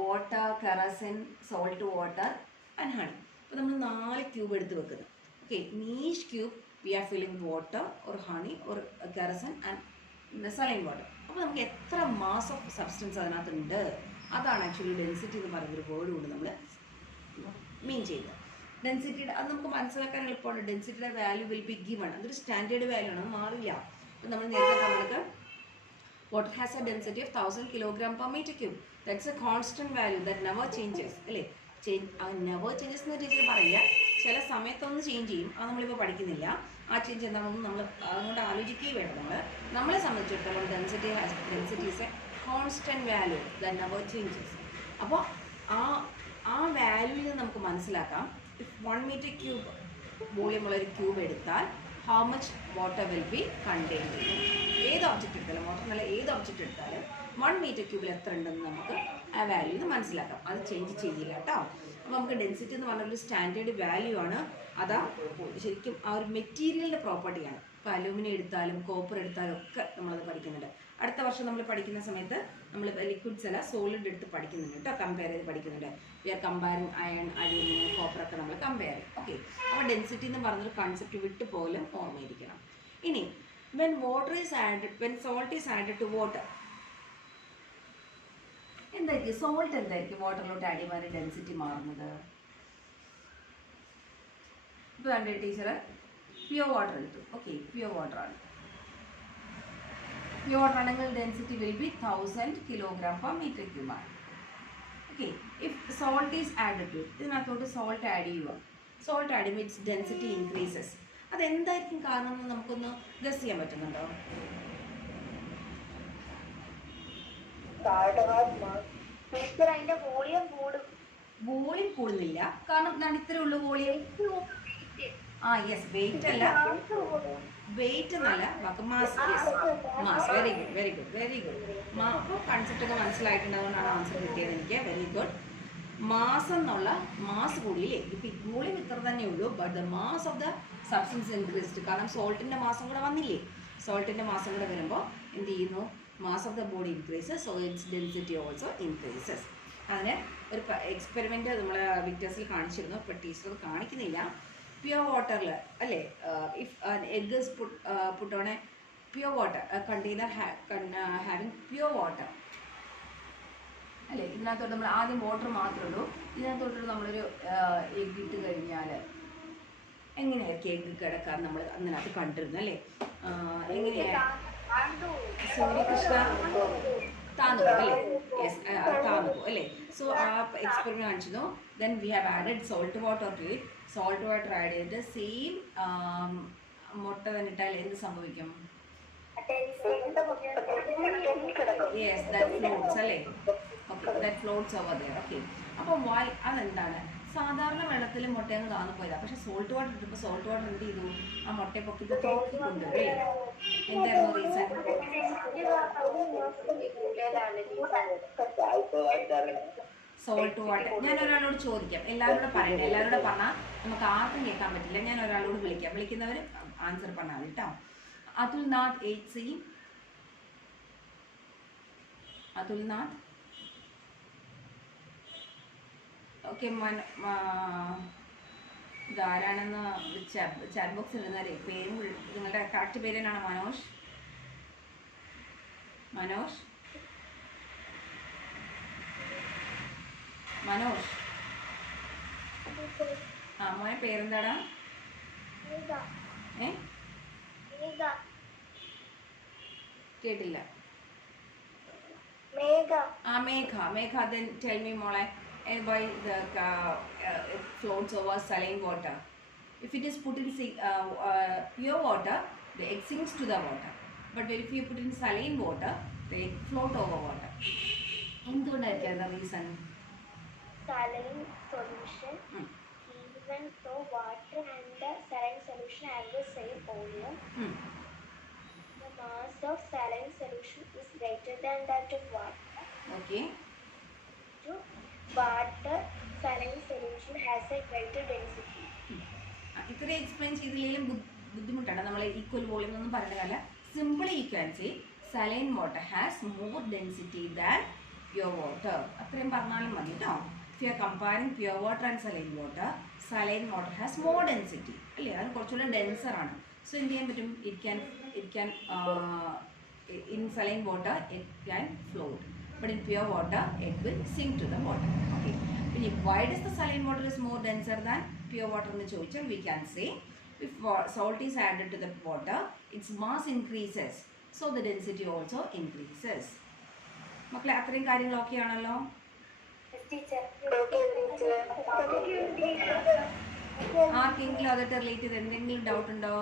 water, kerosene, salt water and honey. അപ്പോൾ നമ്മൾ 4 ക്യൂബ് എടുത്ത് വെക്കുന്നത്. Okay, in each cube we are filling water or honey or kerosene and saline water. അപ്പോൾ നമുക്ക് എത്ര മാസ് ഓഫ് സബ്സ്റ്റൻസ് അതിനകത്തുണ്ട്, അതാണ് actually density എന്ന് പറയുന്നൊരു വേർഡ് കൊണ്ട് നമ്മൾ മീൻ ചെയ്യുന്നത്. ഡെൻസിറ്റിയുടെ അത് നമുക്ക് മനസ്സിലാക്കാൻ എളുപ്പമാണ്. ഡെൻസിറ്റിയുടെ വാല്യൂ വിൽ ബി ഗിവൺ, അതൊരു സ്റ്റാൻഡേർഡ് വാല്യൂ ആണ്, അത് മാറില്ല. അപ്പോൾ നമ്മൾ നേരത്തെ പറഞ്ഞത് water has a density of 1000 kilogram per meter cube. That's a constant value that never changes അല്ലേ. നെവർ ചേഞ്ചസ് എന്ന് ടീച്ചർ പറയില്ല, ചില സമയത്തൊന്ന് ചേഞ്ച് ചെയ്യും, അത് നമ്മളിപ്പോൾ പഠിക്കുന്നില്ല. ആ ചേഞ്ച് എന്താണെന്ന് നമ്മൾ അതുകൊണ്ട് ആലോചിക്കുകയും വേണം. നമ്മളെ സംബന്ധിച്ചിടത്തോളം density is A constant value that never changes. അപ്പോൾ ആ വാല്യൂവിൽ നിന്ന് നമുക്ക് മനസ്സിലാക്കാം, ഇഫ് 1 meter ക്യൂബ് വോളിയമുള്ളൊരു ക്യൂബ് എടുത്താൽ how much water will B contained. ഏത് ഒബ്ജക്റ്റ് എടുത്താലും, വാട്ടർ നല്ല ഏത് ഒബ്ജക്റ്റ് എടുത്താലും 1 meter ക്യൂബിൽ എത്ര ഉണ്ടെന്ന് നമുക്ക് ആ വാല്യൂ മനസ്സിലാക്കാം. അത് ചേഞ്ച് ചെയ്യില്ല കേട്ടോ. അപ്പോൾ നമുക്ക് ഡെൻസിറ്റി എന്ന് പറഞ്ഞൊരു സ്റ്റാൻഡേർഡ് വാല്യൂ ആണ്. അതാ ശരിക്കും ആ ഒരു മെറ്റീരിയലിൻ്റെ പ്രോപ്പർട്ടിയാണ്. ഇപ്പോൾ അലൂമിനിയം എടുത്താലും കോപ്പർ എടുത്താലും ഒക്കെ നമ്മളത് പഠിക്കുന്നുണ്ട്. അടുത്ത വർഷം നമ്മൾ പഠിക്കുന്ന സമയത്ത് നമ്മൾ ലിക്വിഡ്സ് അല്ല സോളിഡ് എടുത്ത് പഠിക്കുന്നുണ്ട് കേട്ടോ, കമ്പയർ ചെയ്ത് പഠിക്കുന്നുണ്ട്. We are comparing iron, aluminium, കോപ്പറൊക്കെ നമ്മൾ കമ്പയർ ചെയ്യും. ഓക്കെ, അപ്പോൾ ഡെൻസിറ്റി എന്ന് പറഞ്ഞൊരു കൺസെപ്റ്റ് വിട്ട് പോലും ഓർമ്മയിരിക്കണം. ഇനി when salt is added to water, എന്തായിരിക്കും സോൾട്ട് എന്തായിരിക്കും വാട്ടറിലോട്ട് ആഡ് ചെയ്യുമ്പോൾ ഡെൻസിറ്റി മാറുന്നത്? ഇപ്പോൾ കണ്ടേ ടീച്ചർ പ്യുവർ വാട്ടർ എടുത്തു. ഓക്കെ, പ്യുവർ വാട്ടർ ആണ്. പ്യുവർ വാട്ടർ ആണെങ്കിൽ density will be 1000 kilogram per meter cube ആണ്. Okay, if salt is added to, ഇതിനകത്തോട്ട് സോൾട്ട് ആഡ് ചെയ്യുക. സോൾട്ട് ആഡ് ചെയ്യുമ്പോൾ ഇറ്റ്സ് ഡെൻസിറ്റി ഇൻക്രീസസ്. അതെന്തായിരിക്കും കാരണം എന്ന് നമുക്കൊന്ന് ഗസ് ചെയ്യാൻ പറ്റുന്നുണ്ടോ? വോളിയം കൂടുന്നില്ല, കാരണം ഇത്രേ ഉള്ളൂ വോളിയം. യെസ്, വെയിറ്റ് അല്ല, വെയിറ്റ് എന്നല്ല വാക്ക്, mass. Mass, very good very good very good. അപ്പോൾ കൺസെപ്റ്റ് ഒക്കെ മനസ്സിലായിട്ടുണ്ടതുകൊണ്ടാണ് ആൻസർ കിട്ടിയത് എനിക്ക്. Very good. മാസ് എന്നുള്ള മാസ് കൂടിയില്ലേ. ഇപ്പം വോളിയം ഇത്ര തന്നെ ഉള്ളൂ, but the mass of the substance increased. കാരണം സോൾട്ടിൻ്റെ മാസം കൂടെ വന്നില്ലേ. സോൾട്ടിൻ്റെ മാസം കൂടെ വരുമ്പോൾ എന്ത് ചെയ്യുന്നു? Mass of the body increases, so it's density also increases. അതിന് ഒരു എക്സ്പെരിമെൻറ്റ് നമ്മൾ വിക്ടേഴ്സിൽ കാണിച്ചിരുന്നു, ഇപ്പോൾ ടീച്ചർ കാണിക്കുന്നില്ല. പ്യുവർ വാട്ടറിൽ അല്ലേ, if egg is put on A pure water container having pure water അല്ലേ, ഇതിനകത്തോട്ട് നമ്മൾ ആദ്യം വാട്ടർ മാത്രമേ ഉള്ളൂ, ഇതിനകത്തോട്ട് നമ്മളൊരു എഗ് ഇട്ട് കഴിഞ്ഞാൽ എങ്ങനെയായിരിക്കും എഗ് കിടക്കാൻ നമ്മൾ അതിനകത്ത് കണ്ടിരുന്നു അല്ലേ. എങ്ങനെയാണ് സൂര്യകൃഷ്ണ താന്നു അല്ലേ. യെസ്, താന്നു അല്ലേ. സോ ആ എക്സ്പെരിമെൻറ്റ് കാണിച്ചിരുന്നു. Then we have added salt water to it. Salt water add ചെയ്തിട്ട് സെയിം മുട്ട തന്നെ ഇട്ടാൽ എന്ത് സംഭവിക്കും? യെസ്, ദാറ്റ് ഫ്ലോട്ട്സ് അല്ലേ. Okay, that floats over there. Okay. അപ്പോൾ why അതെന്താണ്? സാധാരണ വെള്ളത്തിൽ മുട്ടയങ്ങ് താന്നു പോയതാണ്. പക്ഷെ സോൾട്ട് വാട്ടർ ഇട്ടപ്പോൾ സോൾട്ട് വാട്ടർ എന്ത് ചെയ്തു? ആ മുട്ടയെ പൊക്കിട്ട് തോക്കിക്കൊണ്ട് അല്ലേ? എന്തായിരുന്നു റീസൺ? Salt water. ഞാൻ ഒരാളോട് ചോദിക്കാം, എല്ലാവരും കൂടെ പറയട്ടെ. എല്ലാവരും കൂടെ പറഞ്ഞാൽ നമുക്ക് ആർക്കും കേൾക്കാൻ പറ്റില്ല. ഞാൻ ഒരാളോട് വിളിക്കാം, വിളിക്കുന്നവർ ആൻസർ പറഞ്ഞാൽ മതി കേട്ടോ. Athulnath HC, Athulnath. Okay, ഇതാരാണെന്ന് chat ബോക്സിൽ ഇടുന്നവരെ പേരും നിങ്ങളുടെ കറക്റ്റ് പേര് തന്നെയാണ്. മനോജ്, മനോജ്, മനോജ്. ആ മോനെ പേരെന്താടാ? ഏ കേട്ടില്ല. ആ മേഘ. മേഘ, then tell me മോളെ, why the it floats over saline water. If it is put in pure water, the egg sinks to the water. But if you put in saline water, they float over water. എന്തുകൊണ്ടായിരിക്കും എന്താ reason? Saline solution, even though water and the saline solution have the same volume, the mass of saline solution is greater than that of water. Okay. To water, saline solution has a greater density. ഇത്രയും explain ചെയ്തില്ലെങ്കിലും ബുദ്ധിമുട്ടാണ്. നമ്മൾ equal volume എന്നൊന്നും പറയുന്നതല്ല. Simply you can say saline water has more density than pure water. അത്രയും പറഞ്ഞാലും മതി കേട്ടോ. If you are comparing pure water and saline water has more density. അല്ലേ? അത് കുറച്ചുകൂടെ ഡെൻസർ ആണ്. സോ എന്ത് ചെയ്യാൻ പറ്റും? It can in saline water it can float, but in pure water it will sink to the water. Okay. Then why does the saline water is more denser than pure water എന്ന് ചോദിച്ചാൽ we can say if salt is added to the water, its mass increases, so the density also increases. മക്കളെ അത്രയും കാര്യങ്ങൾ okay ആണല്ലോ? ആർക്കെങ്കിലും അതായിട്ട് relate ചെയ്ത് എന്തെങ്കിലും ഡൗട്ട് ഉണ്ടോ?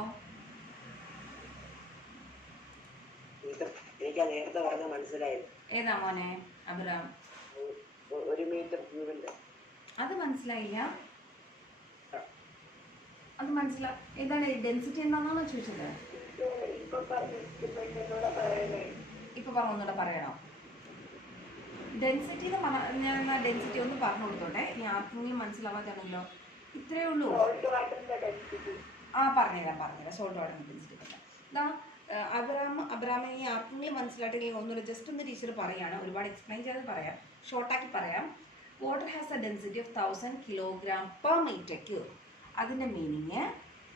എനിക്ക് നേരത്തെ പറഞ്ഞ മനസ്സിലായില്ല. ഏതാ മോനെ? അബ്രാം. 1 മീറ്റർ ക്യൂബിന്റെ അത് മനസ്സിലായില്ല. അത് മനസ്സിലായി. ഏതാണ് ഡെൻസിറ്റി എന്താണെന്നാണോ ചോദിച്ചത്? ഇപ്പൊ പറഞ്ഞൊന്നുകൂടെ പറയണോ? ഡെൻസിറ്റി എന്ന് പറഞ്ഞാൽ ഞാൻ ഡെൻസിറ്റി ഒന്ന് പറഞ്ഞു കൊടുത്തോട്ടെ. ഇനി ആർക്കെങ്കിലും മനസ്സിലാവാത്താണല്ലോ. ഇത്രയേ ഉള്ളൂ. ആ പറഞ്ഞുതരാം. സോൾട്ട് വാട്ടറിന്റെ ഡെൻസിറ്റി പറയാം. ഇതാ അബ്രാമിനെ ആർക്കെങ്കിലും മനസ്സിലായിട്ടില്ലെങ്കിൽ ഒന്നുകൂടെ ജസ്റ്റ് ഒന്ന് ടീച്ചർ പറയാണ്. ഒരുപാട് എക്സ്പ്ലെയിൻ ചെയ്ത് പറയാം, ഷോർട്ടാക്കി പറയാം. Water has a density of 1000 kilogram per metre cube. അതിൻ്റെ മീനിങ്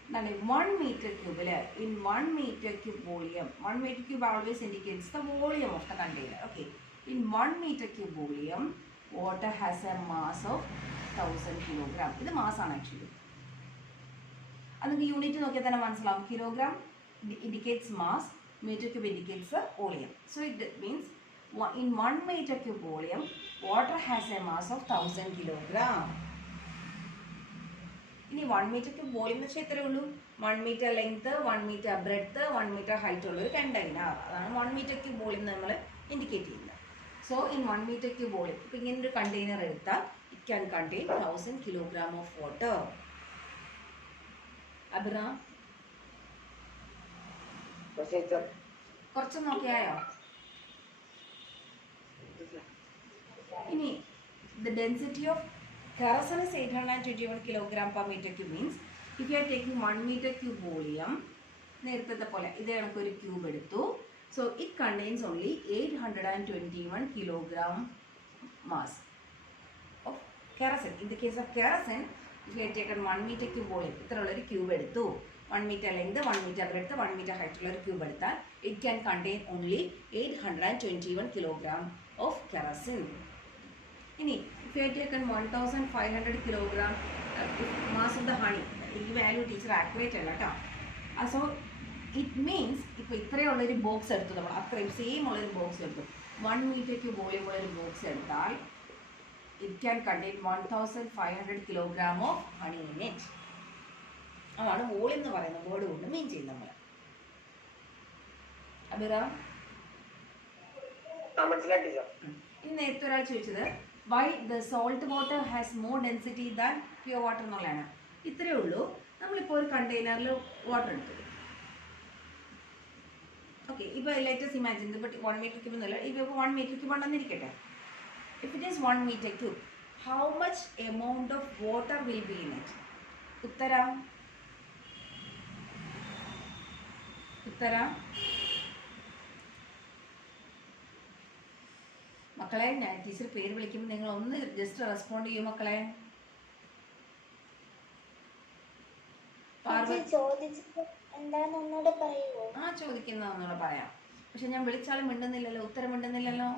എന്താണ്? 1 മീറ്റർ ക്യൂബിൽ in 1 metre cube volume, 1 metre cube always indicates the volume of the container. Okay, in 1 metre cube volume water has a mass of 1000 kilogram. ഇത് മാസാണ് actually. അത് നിങ്ങൾക്ക് unit നോക്കിയാൽ തന്നെ മനസ്സിലാവും. Kilogram indicates mass, meter cube indicates the volume. So it means in 1 meter cube volume, water has a mass of 1000 kilogram. ഇനി 1 meter cube volume എന്ന് വെച്ചാൽ ഇത്രയേ ഉള്ളൂ. 1 meter length, 1 meter breadth, 1 meter height ഉള്ള ഒരു കണ്ടെയ്നർ. അതാണ് 1 meter cube volume നമ്മൾ indicate ചെയ്യുന്നത്. So in 1 meter cube volume, ഇപ്പം ഇങ്ങനെ ഒരു കണ്ടെയ്നർ എടുത്താൽ it can contain 1000 kilogram of water. Abram കുറച്ച് നോക്കിയായോ? ഇനി the density of kerosene is 821 kilogram per meter cube means if you are taking 1 meter cube volume, നേരത്തെ പോലെ ഇത് കണക്കൊരു ക്യൂബ് എടുത്തു. So it contains only 821 kilogram mass of kerosene. In the case of kerosene, if you have taken 1 meter cube volume, ഇത്രയുള്ളൊരു cube എടുത്തു, 1 meter length, 1 meter breadth, 1 meter height ഉള്ള ഒരു cube എടുത്താൽ it can contain only 821 kilogram of kerosene. ഇനി if you have taken 1500 kilogram mass of the honey, ഈ value teacher accurate അല്ല കേട്ടോ. So it means ഇപ്പോൾ ഇത്രയുള്ളൊരു box എടുത്തു, നമ്മൾ അത്രയും സെയിം ഉള്ളൊരു ബോക്സ് എടുത്തു, 1 meter cube volume ഉള്ളൊരു ബോക്സ് എടുത്താൽ it can contain 1500 kilogram of honey in it. അതാണ് വോളിയം എന്ന് പറയുന്ന വേർഡ് കൊണ്ട് മീൻ ചെയ്യും നമ്മൾ. അബിറാം ഇനി നേരത്തെ ഒരാൾ ചോദിച്ചത് why the salt water has more density than pure water എന്നുള്ളതാണ്. ഇത്രയേ ഉള്ളൂ. നമ്മളിപ്പോൾ ഒരു കണ്ടെയ്നറിൽ വാട്ടർ എടുത്തു. ഓക്കെ, ഇപ്പോൾ ലേറ്റസ്റ്റ് ഇമാജിൻ ഇത് 1 മീറ്റർ ക്യൂബ് എന്നല്ല, ഇപ്പോൾ 1 മീറ്റർ ക്യൂബ് ഉണ്ടെന്നിരിക്കട്ടെ. If it is 1 metre cube, how much amount of water will be in it? ഉത്തരം മക്കളെ, ഞാൻ ടീച്ചർ പേര് വിളിക്കുമ്പോൾ നിങ്ങൾ ഒന്ന് ജസ്റ്റ് റെസ്പോണ്ട് ചെയ്യൂ മക്കളെ. ചോദിക്കുന്ന ഒന്നുകൂടെ പറയാം. പക്ഷെ ഞാൻ വിളിച്ചാലും മിണ്ടുന്നില്ലല്ലോ, ഉത്തരം മിണ്ടുന്നില്ലല്ലോ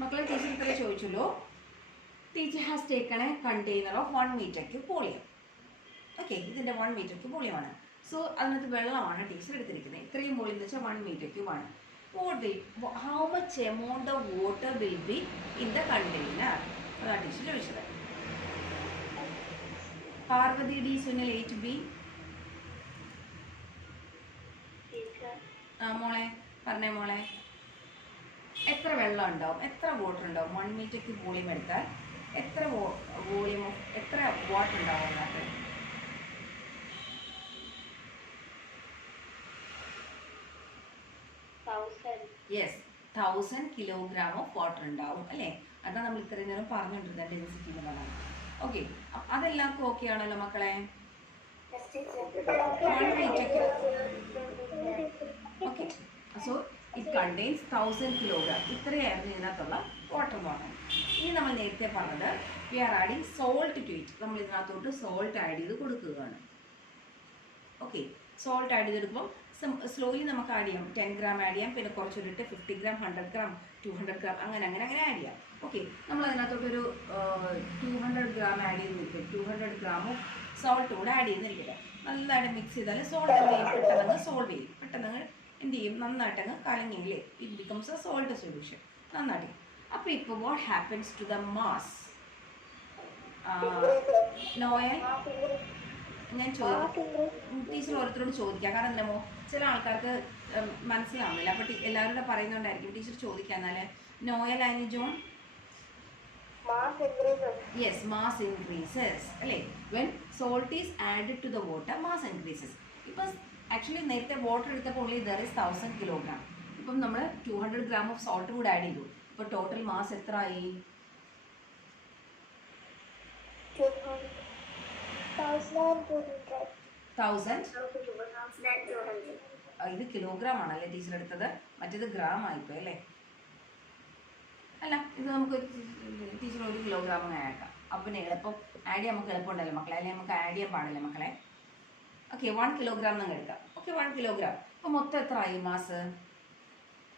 മക്കളെ. ടീച്ചർ ഇത്രേ ചോദിച്ചുള്ളൂ. Teacher has taken a container of 1 metre cube volume. Okay, ഇതിൻ്റെ 1 മീറ്റർ ക്യൂബ് വോളിയമാണ്. സോ അതിനകത്ത് വെള്ളമാണ് ടീച്ചർ എടുത്തിരിക്കുന്നത്. ഇത്രയും വോളിയം എന്ന് വെച്ചാൽ 1 മീറ്റർ ക്യൂബാണ്. How much amount of water will be in the container? അതാണ് ടീച്ചർ ചോദിച്ചത്. Parvathy D Sunil 8B. മോളെ പറഞ്ഞേ മോളെ, എത്ര വെള്ളം ഉണ്ടാവും, എത്ര വാട്ടർ ഉണ്ടാവും? 1 മീറ്റർ ക്യൂബ് വോളിയം എടുത്താൽ എത്ര വോളിയം എത്ര വാട്ടർ ഉണ്ടാവും അതിനകത്ത്? യെസ്, 1000 കിലോഗ്രാം ഓഫ് വാട്ടർ ഉണ്ടാവും അല്ലേ? അതാണ് നമ്മൾ ഇത്രയും നേരം പറഞ്ഞുകൊണ്ടിരുന്നത് ഡെൻസിറ്റി എന്ന് പറഞ്ഞാൽ. ഓക്കെ, അതെല്ലാവർക്കും ഓക്കെ ആണല്ലോ മക്കളെ? Okay, so it contains 1000 kilogram. ഇത്രയായിരുന്നു ഇതിനകത്തുള്ള വാട്ടർ എന്ന് പറഞ്ഞത്. ഇനി നമ്മൾ നേരത്തെ പറഞ്ഞത് we are adding salt to it. നമ്മൾ ഇതിനകത്തോട്ട് സോൾട്ട് ആഡ് ചെയ്ത് കൊടുക്കുകയാണ്. ഓക്കെ, സോൾട്ട് ആഡ് ചെയ്തെടുക്കുമ്പോൾ സ്ലോലി നമുക്ക് ആഡ് ചെയ്യാം. 10 ഗ്രാം ആഡ് ചെയ്യാം, പിന്നെ കുറച്ചൊരിട്ട് 50 ഗ്രാം, 100 ഗ്രാം, 200 ഗ്രാം, അങ്ങനെ ആഡ് ചെയ്യാം. ഓക്കെ, നമ്മൾ അതിനകത്തോട്ടൊരു 200 ഗ്രാം ആഡ് ചെയ്ത് നിൽക്കും. 200 ഗ്രാം സോൾട്ട് കൂടെ ആഡ് ചെയ്തിരിക്കട്ടെ. നല്ലതായിട്ട് മിക്സ് ചെയ്താൽ സോൾട്ട് പെട്ടെന്ന് സോൾവ് ചെയ്യും. പെട്ടെന്ന് എന്ത് ചെയ്യും? നന്നായിട്ടങ്ങ് കലങ്ങിയില്ലേ? It becomes a salt solution. നന്നായിട്ട്. അപ്പോൾ ഇപ്പോൾ what happens to the mass? Noel, ഞാൻ ടീച്ചർ ഓരോരുത്തരോട് ചോദിക്കാം. കാരണം എന്താമോ ചില ആൾക്കാർക്ക് മനസ്സിലാവുന്നില്ല. അപ്പോൾ എല്ലാവരും പറയുന്നുണ്ടായിരിക്കും. ടീച്ചർ ചോദിക്കാം. എന്നാലേ Noel and John. Yes, mass increases അല്ലേ? When salt is added to the water, mass increases. ഇപ്പം ആക്ച്വലി നേരത്തെ വാട്ടർ എടുത്തപ്പോൾ ഓൺലി ദർ ഇസ് 1000 കിലോഗ്രാം. ഇപ്പം നമ്മൾ 200 ഗ്രാം ഓഫ് സോൾട്ട് കൂടെ ആഡ് ചെയ്തു. ഇപ്പോൾ ടോട്ടൽ മാസ് എത്ര ആയി? 1000. ഇത് കിലോഗ്രാം ആണല്ലേ ടീച്ചർ എടുത്തത്? മറ്റേത് ഗ്രാം ആയിപ്പോയി അല്ലേ? അല്ല, ഇത് നമുക്ക് ടീച്ചർ 1 കിലോഗ്രാം അങ്ങനെ ആക്കാം. അപ്പം പിന്നെ എളുപ്പം ആഡ് ചെയ്യാൻ നമുക്ക് എളുപ്പമുണ്ടല്ലോ മക്കളെ, അല്ലെങ്കിൽ നമുക്ക് ആഡ് ചെയ്യാൻ പാടില്ല മക്കളെ. ഓക്കെ, 1 കിലോഗ്രാം നമ്മൾ എടുക്കാം. Okay, 1 kilogram. അപ്പോൾ മൊത്തം എത്ര ആയി മാസ്?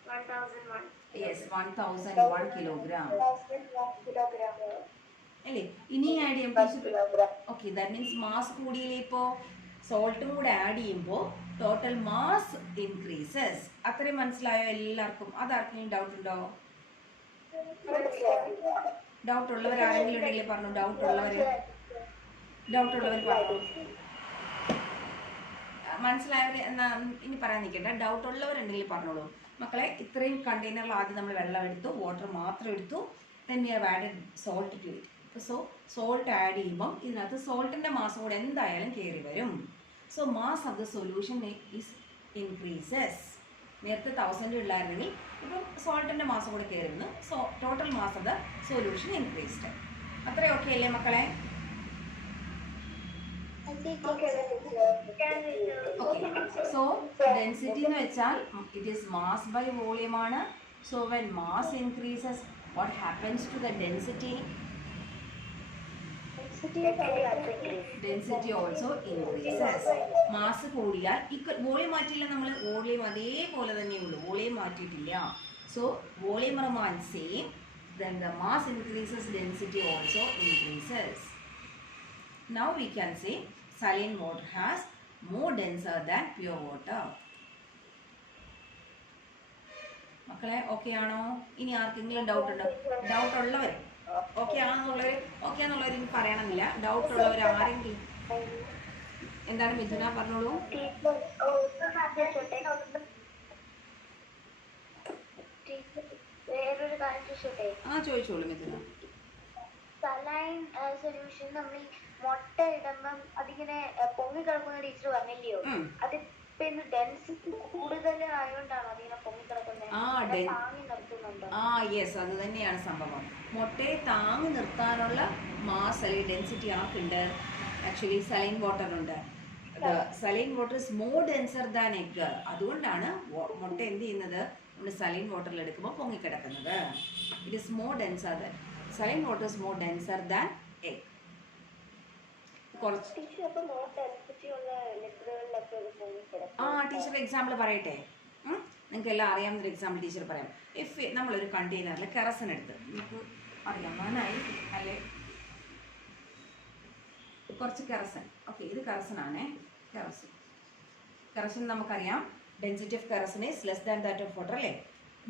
1001. യെസ്, 1001 കിലോഗ്രാം അല്ലേ? ഇനി ആഡ് ചെയ്യാം teacher. Okay, that means mass കൂടിയില്ലേ? ഇപ്പോൾ സോൾട്ടും കൂടെ ആഡ് ചെയ്യുമ്പോൾ ടോട്ടൽ മാസ് ഇൻക്രീസസ്. അത്രയും മനസ്സിലായോ എല്ലാവർക്കും? അതാർക്കെങ്കിലും ഡൗട്ട് ഉണ്ടോ? ഡൗട്ട് ഉള്ളവർ ആരെങ്കിലും ഉണ്ടെങ്കിൽ പറഞ്ഞു. ഡൗട്ട് ഉള്ളവർ പറഞ്ഞു. മനസ്സിലായവർ എന്നാ ഇനി പറയാൻ നിൽക്കണ്ട. ഡൗട്ട് ഉള്ളവരുണ്ടെങ്കിൽ പറഞ്ഞോളൂ മക്കളെ. ഇത്രയും കണ്ടെയ്നറിൽ ആദ്യം നമ്മൾ വെള്ളം എടുത്തു, വാട്ടർ മാത്രം എടുത്തു. Then we have added salt to it. So salt add ചെയ്യുമ്പം ഇതിനകത്ത് സോൾട്ടിൻ്റെ മാസ് കൂടെ എന്തായാലും കയറി വരും. So mass of the solution is increases. നേരത്തെ 1000 ഉള്ളായിരുന്നെങ്കിൽ ഇപ്പം സോൾട്ടിൻ്റെ മാസം കൂടെ കയറുന്നു. So total mass of the solution increased. അത്രയും ഓക്കെ അല്ലേ മക്കളെ? ഓക്കെ, സോ ഡെൻസിറ്റി എന്ന് വെച്ചാൽ it is mass by volume ആണ്. So when mass increases, what happens to the density? Density also increases. Mass കൂടിയാൽ വോളിയം മാറ്റിയില്ല നമ്മൾ. വോളിയം അതേപോലെ തന്നെയുള്ളൂ, വോളിയം മാറ്റിയിട്ടില്ല. So volume remains same, then the mass increases, density also increases. Now we can say saline water has more denser than pure water. മക്കളെ okay ആണോ? ഇനി ആർക്കെങ്കിലും ഡൗട്ട് ഉണ്ടോ? ഡൗട്ട് ഉള്ളവർ ഓക്കെ ആണെന്നുള്ളവർ ഇനി പറയണമെന്നില്ല. ഡൗട്ട് ഉള്ളവർ ആരെങ്കിലും. എന്താണ് മിഥുന പറഞ്ഞോളൂ. വേറൊരു ചോദിച്ചോട്ടെ? ചോദിച്ചോളൂ മിഥുന. സലൈൻ സൊല്യൂഷൻ നമ്മൾ ഈ മുട്ട ഇടുമ്പം അതിങ്ങനെ പൊങ്ങി കിടക്കുന്ന ടീച്ചർ പറഞ്ഞില്ലയോ? അതിപ്പോ ഡെൻസിറ്റി കൂടുതൽ ആയതുകൊണ്ടാണോ അതിങ്ങനെ പൊങ്ങി കിടക്കുന്നത്? താങ്ങി നിർത്തുന്നുണ്ടോ? യെസ്, അത് തന്നെയാണ് സംഭവം. മുട്ടയെ താങ്ങി നിർത്താനുള്ള മാസ് അല്ലെങ്കിൽ ഡെൻസിറ്റി ആക്കുണ്ട് ആക്ച്വലി സലൈൻ വാട്ടറുണ്ട്. Saline water is more denser than egg. അതുകൊണ്ടാണ് മുട്ട എന്ത് ചെയ്യുന്നത്, നമ്മൾ സലൈൻ വാട്ടറിൽ എടുക്കുമ്പോൾ പൊങ്ങിക്കിടക്കുന്നത്. It is more denser than saline water is more denser than egg. കുറച്ച് ടീച്ചർ എക്സാമ്പിൾ പറയട്ടെ? നിങ്ങൾക്ക് എല്ലാം അറിയാവുന്നൊരു എക്സാമ്പിൾ ടീച്ചർ പറയാം. ഇഫ് നമ്മളൊരു കണ്ടെയ്നറിൽ കെറസിൻ എടുത്ത്, നമുക്ക് അറിയാം മാനായി അല്ലേ, കുറച്ച് കെറസിൻ. ഓക്കെ, ഇത് കെറസിനാണേ. കെറസിൻ നമുക്കറിയാം density of kerosene is less than that of water അല്ലേ.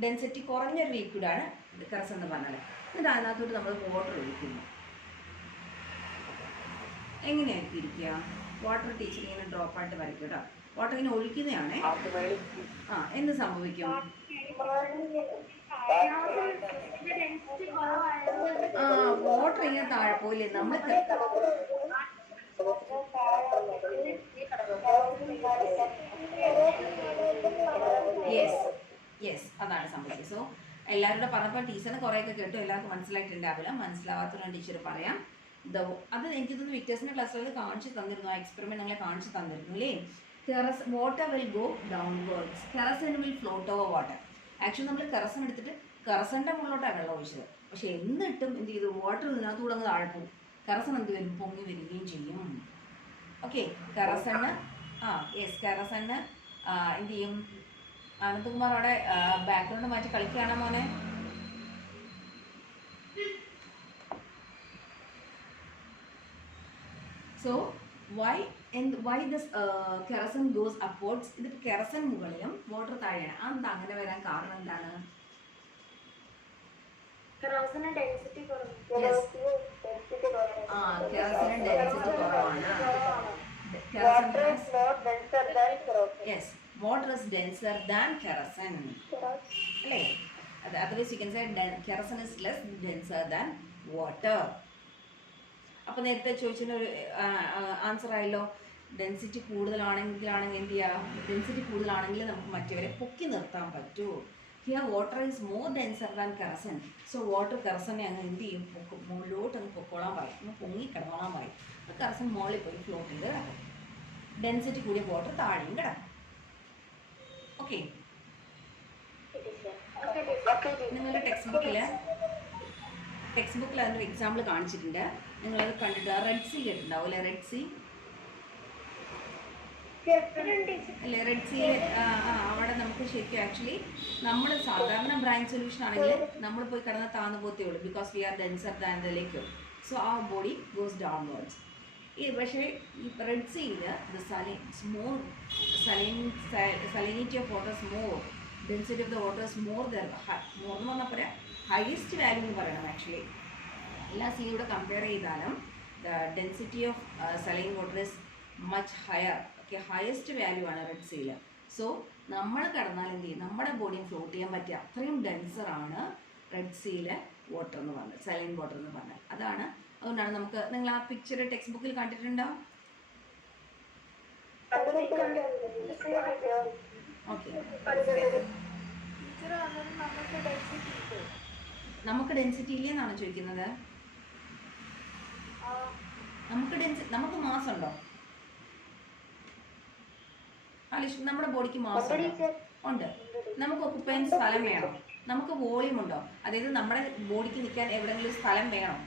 ഡെൻസിറ്റി കുറഞ്ഞൊരു ലിക്വിഡാണ് കെറസിൻ എന്ന് പറഞ്ഞാൽ. എന്നിട്ട് അതിനകത്തോട്ട് നമ്മൾ വാട്ടർ ഒഴിക്കുന്നു. എങ്ങനെയായിരിക്കും ഇരിക്കുക? വാട്ടർ ടീച്ചർ ഇങ്ങനെ ഡ്രോപ്പായിട്ട് വരയ്ക്കും കേട്ടോ. വാട്ടർ ഇങ്ങനെ ഒഴിക്കുന്നതാണേ. എന്ത് സംഭവിക്കും? വാട്ടർ ഇങ്ങനെ താഴെ പോയില്ലേ. നമ്മൾ യെസ് അതാണ് സംഭവിച്ചത്. സോ എല്ലാവരുടെ പറഞ്ഞപ്പോൾ ടീച്ചറിന് കുറേയൊക്കെ കേട്ടു, എല്ലാവർക്കും മനസ്സിലായിട്ടുണ്ടാവില്ല. മനസ്സിലാവാത്തതുകൊണ്ട് ടീച്ചർ പറയാം. അത് എനിക്ക് തോന്നുന്നു വിക്ടേഴ്സിൻ്റെ ക്ലാസ്സിൽ കാണിച്ചു തന്നിരുന്നു. ആ എക്സ്പെരിമെൻറ്റ് നിങ്ങളെ കാണിച്ചു തന്നിരുന്നു അല്ലേ. Water will go downwards, kerosene will float over water. Actually നമ്മൾ കെറസിൻ എടുത്തിട്ട് കെറസിൻ്റെ മുകളിലോട്ടാണ് വെള്ളം ഒഴിച്ചത്. പക്ഷെ എന്നിട്ടും എന്ത് ചെയ്തു, വാട്ടർ ഇതിനകത്തൂടെ അങ്ങ് താഴെ പോകും. കെറസിൻ എന്ത് വരും, പൊങ്ങി വരികയും ചെയ്യും. ഓക്കെ, കെറസിന് കെറസിന് എന്ത് ചെയ്യും? അനന്തകുമാർ അവിടെ ബാക്ക്ഗ്രൗണ്ട് മാറ്റി കളിക്കുകയാണോ മോനെ? So why this kerosene goes upwards? ഇത് കെറസിൻ മുകളിലും വാട്ടർ താഴെയാണ്. അതെന്താ അങ്ങനെ വരാൻ കാരണം എന്താണ്? കെറോസിന് ഡെൻസിറ്റി കുറവാണ്. Yes, water is denser than kerosene. അല്ലേ? Otherwise you can say kerosene is less denser than water. അപ്പോൾ നേരത്തെ ചോദിച്ചതിന് ഒരു ആൻസർ ആയല്ലോ. ഡെൻസിറ്റി കൂടുതലാണെങ്കിൽ എന്ത് ചെയ്യുക? ഡെൻസിറ്റി കൂടുതലാണെങ്കിൽ നമുക്ക് മറ്റവരെ പൊക്കി നിർത്താൻ പറ്റൂ. Here water is more denser than kerosene. So water കെറസിനെ അങ്ങ് എന്ത് ചെയ്യും, മുകളിലോട്ട് അങ്ങ് പൊക്കോളാൻ പറയും, അങ്ങ് പൊങ്ങി കിടന്നോളാൻ പറയും. അപ്പോൾ കെറസിൻ മുകളിൽ പോയി ഫ്ലോട്ട് ചെയ്ത് കിടക്കും. ഡെൻസിറ്റി കൂടിയ വാട്ടർ താഴെയും കിടക്കും. ഓക്കെ, നിങ്ങളുടെ ടെക്സ്റ്റ് ബുക്കിൽ അതിൻ്റെ എക്സാമ്പിൾ കാണിച്ചിട്ടുണ്ട്. നിങ്ങളത് കണ്ടിട്ട് റെഡ് സീ കേട്ടിട്ടുണ്ടാവും അല്ലേ? റെഡ് സീ അല്ലേ? റെഡ് സീ അവിടെ നമുക്ക് ശരിക്കും ആക്ച്വലി നമ്മൾ സാധാരണ ബ്രാഞ്ച് സൊല്യൂഷൻ ആണെങ്കിൽ നമ്മൾ പോയി കിടന്ന് താന്നു പോത്തേ ഉള്ളൂ. Because we are denser than the liquid. So ആ ബോഡി ഗോസ് ഡൗൺവേർഡ്സ്. പക്ഷേ ഈ റെഡ് സീയിൽ salinity of water is more, density of the water is more than more എന്ന് പറഞ്ഞാൽ പറയാം ഹയസ്റ്റ് വാല്യൂ എന്ന് പറയണം. ആക്ച്വലി എല്ലാ സീയോടെ കമ്പയർ ചെയ്താലും the density of saline water is much higher. Okay, highest value ആണ് റെഡ് സീയിൽ. സോ നമ്മൾ കിടന്നാൽ എന്ത് ചെയ്യും, നമ്മുടെ ബോഡിയും ഫ്ലോട്ട് ചെയ്യാൻ പറ്റിയ അത്രയും ഡെൻസറാണ് റെഡ് സീയിലെ വാട്ടർ എന്ന് പറഞ്ഞത്, സലൈൻ വാട്ടർ എന്ന് പറഞ്ഞാൽ. അതാണ്, അതുകൊണ്ടാണ് നമുക്ക്, നിങ്ങൾ ആ പിക്ചർ ടെക്സ്റ്റ് ബുക്കിൽ കണ്ടിട്ടുണ്ടോ? ഓക്കെ, നമുക്ക് ഡെൻസിറ്റി ഇല്ലെന്നാണ് ചോദിക്കുന്നത്. നമുക്ക് മാസ് ഉണ്ടോ? നമ്മുടെ ബോഡിക്ക് മാസ് ഉണ്ട്. നമുക്ക് ഒക്കുപ്പൈൻ സ്ഥലം വേണം. നമുക്ക് വോളിയം ഉണ്ടോ? അതായത് നമ്മുടെ ബോഡിക്ക് നിൽക്കാൻ എവിടെയെങ്കിലും സ്ഥലം വേണം.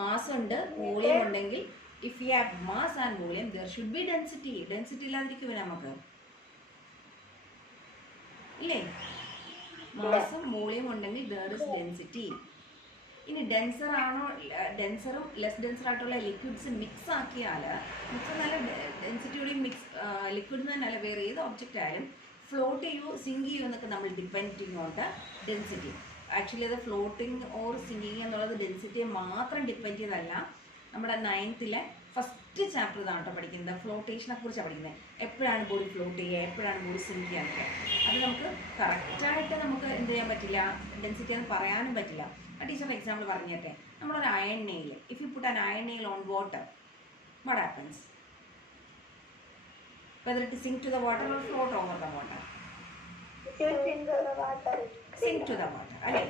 മാസ് ഉണ്ട്, വോളിയം ഉണ്ടെങ്കിൽ if you have mass and volume there should be density. Density ഇല്ലാതിരിക്കുമോ നമുക്ക്? ഇല്ലേ? മാസും വോളിയം ഉണ്ടെങ്കിൽ ദർ ഇസ് ഡെൻസിറ്റി. ഇനി ഡെൻസർ ആണോ, ഡെൻസറും ലെസ് ഡെൻസർ ആയിട്ടുള്ള ലിക്വിഡ്സ് മിക്സ് ആക്കിയാൽ, മിക്സ് നല്ല ഡെൻസിറ്റിയോടെയും ലിക്വിഡ് തന്നെയല്ല വേറെ ഏത് ഒബ്ജക്റ്റ് ആയാലും ഫ്ലോട്ട് ചെയ്യുമോ സിങ്ക് ചെയ്യുമോ എന്നൊക്കെ നമ്മൾ depending on the density. Actually അത് ഫ്ലോട്ടിങ് ഓർ സിങ്കിങ് എന്നുള്ളത് ഡെൻസിറ്റിയെ മാത്രം ഡിപ്പെൻഡ് ചെയ്തല്ല. നമ്മുടെ 9th ഫസ്റ്റ് ചാപ്റ്റർ ഇതാണ് കേട്ടോ പഠിക്കുന്നത്. ഫ്ലോട്ടേഷനെ കുറിച്ചാണ് പഠിക്കുന്നത്. എപ്പോഴാണ് ബോഡി ഫ്ലോട്ട് ചെയ്യുക, എപ്പോഴാണ് ബോഡി സിങ്ക് ചെയ്യാനൊക്കെ. അത് നമുക്ക് കറക്റ്റായിട്ട് നമുക്ക് എന്ത് ചെയ്യാൻ പറ്റില്ല, ഡെൻസിറ്റി എന്ന് പറയാനും പറ്റില്ല. ആ ടീച്ചർ എക്സാമ്പിൾ പറഞ്ഞിട്ടെ, നമ്മളൊരു iron nail, if you put an iron nail on water, what happens? Whether it sink to the water or float over the water? Sink to the water അല്ലേ?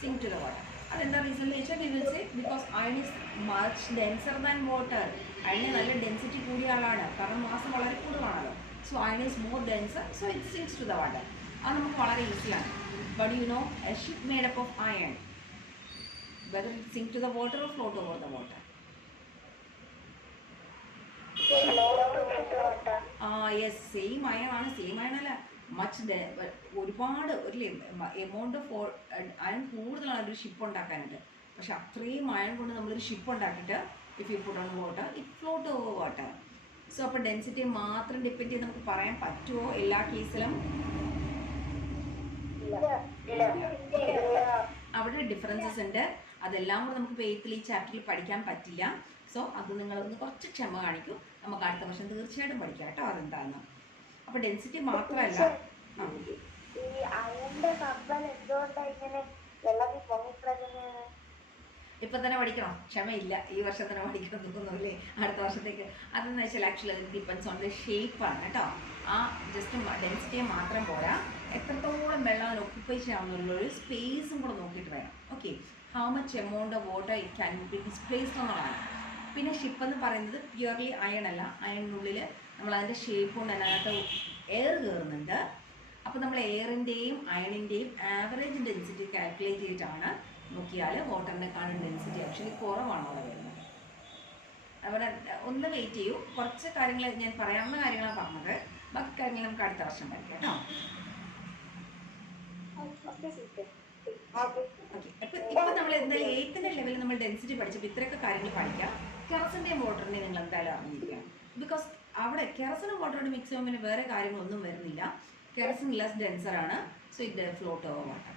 Sink to the water. അതെന്താ reason എന്ന് വെച്ചാൽ we will say because iron is much denser than water. അയണിന് നല്ല density കൂടിയ ആളാണ്, കാരണം മാസം വളരെ കൂടുതലാണല്ലോ. So iron is more denser, so it sinks to the water. അത് നമുക്ക് വളരെ ഈസിയാണ്. But you know a ship made up of iron, whether it sink to the water or float over the water? Yes, same iron ആണ്. Same iron അല്ല, much ഒരുപാട് ഒരു amount of iron കൂടുതലാണ് ഒരു ഷിപ്പ് ഉണ്ടാക്കാനായിട്ട്. പക്ഷെ അത്രയും അയൺ കൊണ്ട് നമ്മളൊരു ഷിപ്പ് ഉണ്ടാക്കിയിട്ട് if you put on water it float over water. So അപ്പോൾ ഡെൻസിറ്റി മാത്രം ഡിപ്പെൻഡ് ചെയ്ത് നമുക്ക് പറയാൻ പറ്റുമോ എല്ലാ കേസിലും? അവിടെ ഡിഫറൻസസ് ഉണ്ട്. അതെല്ലാം കൂടെ നമുക്ക് എയ്ത്തിൽ ഈ ചാപ്റ്ററിൽ പഠിക്കാൻ പറ്റില്ല. സോ അത് നിങ്ങളൊന്ന് കുറച്ച് ക്ഷമ കാണിക്കും. നമുക്ക് അടുത്ത വർഷം തീർച്ചയായിട്ടും പഠിക്കാം കേട്ടോ അതെന്താണെന്ന്. അപ്പോൾ ഡെൻസിറ്റി മാത്രമല്ല, ഇപ്പം തന്നെ പഠിക്കണം, ക്ഷമയില്ല. ഈ വർഷം തന്നെ പഠിക്കണം തോന്നുന്നില്ലേ അടുത്ത വർഷത്തേക്ക്? അതെന്ന് വെച്ചാൽ ആക്ച്വലി അത് ഡിപ്പെൻസ് ഓൺ ദ ഷേപ്പാണ് കേട്ടോ. ആ ജസ്റ്റ് ഡെൻസിറ്റിയെ മാത്രം പോരാ, എത്രത്തോളം വെള്ളം അതിൽ ഒക്കുപ്പൈ ചെയ്യാവുന്നുള്ളൊരു സ്പേസും കൂടെ നോക്കിയിട്ട് വേണം. Okay, how much amount of water it can be displaced എന്നുള്ളതാണ്. പിന്നെ ഷിപ്പ് എന്ന് പറയുന്നത് പ്യുവർലി അയൺ അല്ല. അയണിനുള്ളിൽ നമ്മൾ അതിൻ്റെ ഷേപ്പ് കൊണ്ട് അതിനകത്ത് എയർ കയറുന്നുണ്ട്. അപ്പോൾ നമ്മൾ എയറിൻ്റെയും അയണിൻ്റെയും ആവറേജ് ഡെൻസിറ്റി കാൽക്കുലേറ്റ് ചെയ്തിട്ടാണ് നോക്കിയാൽ വാട്ടറിനെക്കാളും ഡെൻസിറ്റി ആക്ച്വലി കുറവാണ് അവിടെ വരുന്നത്. അവിടെ ഒന്ന് വെയിറ്റ് ചെയ്യൂ, കുറച്ച് കാര്യങ്ങൾ ഞാൻ പറയാവുന്ന കാര്യങ്ങളാണ് പറഞ്ഞത്. ബാക്കി കാര്യങ്ങൾ നമുക്ക് അടുത്ത വർഷം പഠിക്കാം കേട്ടോ. ഓക്കെ, ഇപ്പം നമ്മൾ എന്തായാലും 8th ലെവലിൽ നമ്മൾ ഡെൻസിറ്റി പഠിച്ചപ്പോൾ ഇത്രയൊക്കെ കാര്യങ്ങൾ പഠിക്കാം. കെറസിൻ്റെയും വാട്ടറിൻ്റെയും നിങ്ങൾ എന്തായാലും അറിഞ്ഞിരിക്കണം. ബിക്കോസ് അവിടെ കെറസിനും വാട്ടറോട് മിക്സ് ചെയ്യുമ്പോൾ പിന്നെ വേറെ കാര്യങ്ങളൊന്നും വരുന്നില്ല. കെറസിൻ ലെസ് ഡെൻസറാണ്, so it float over water.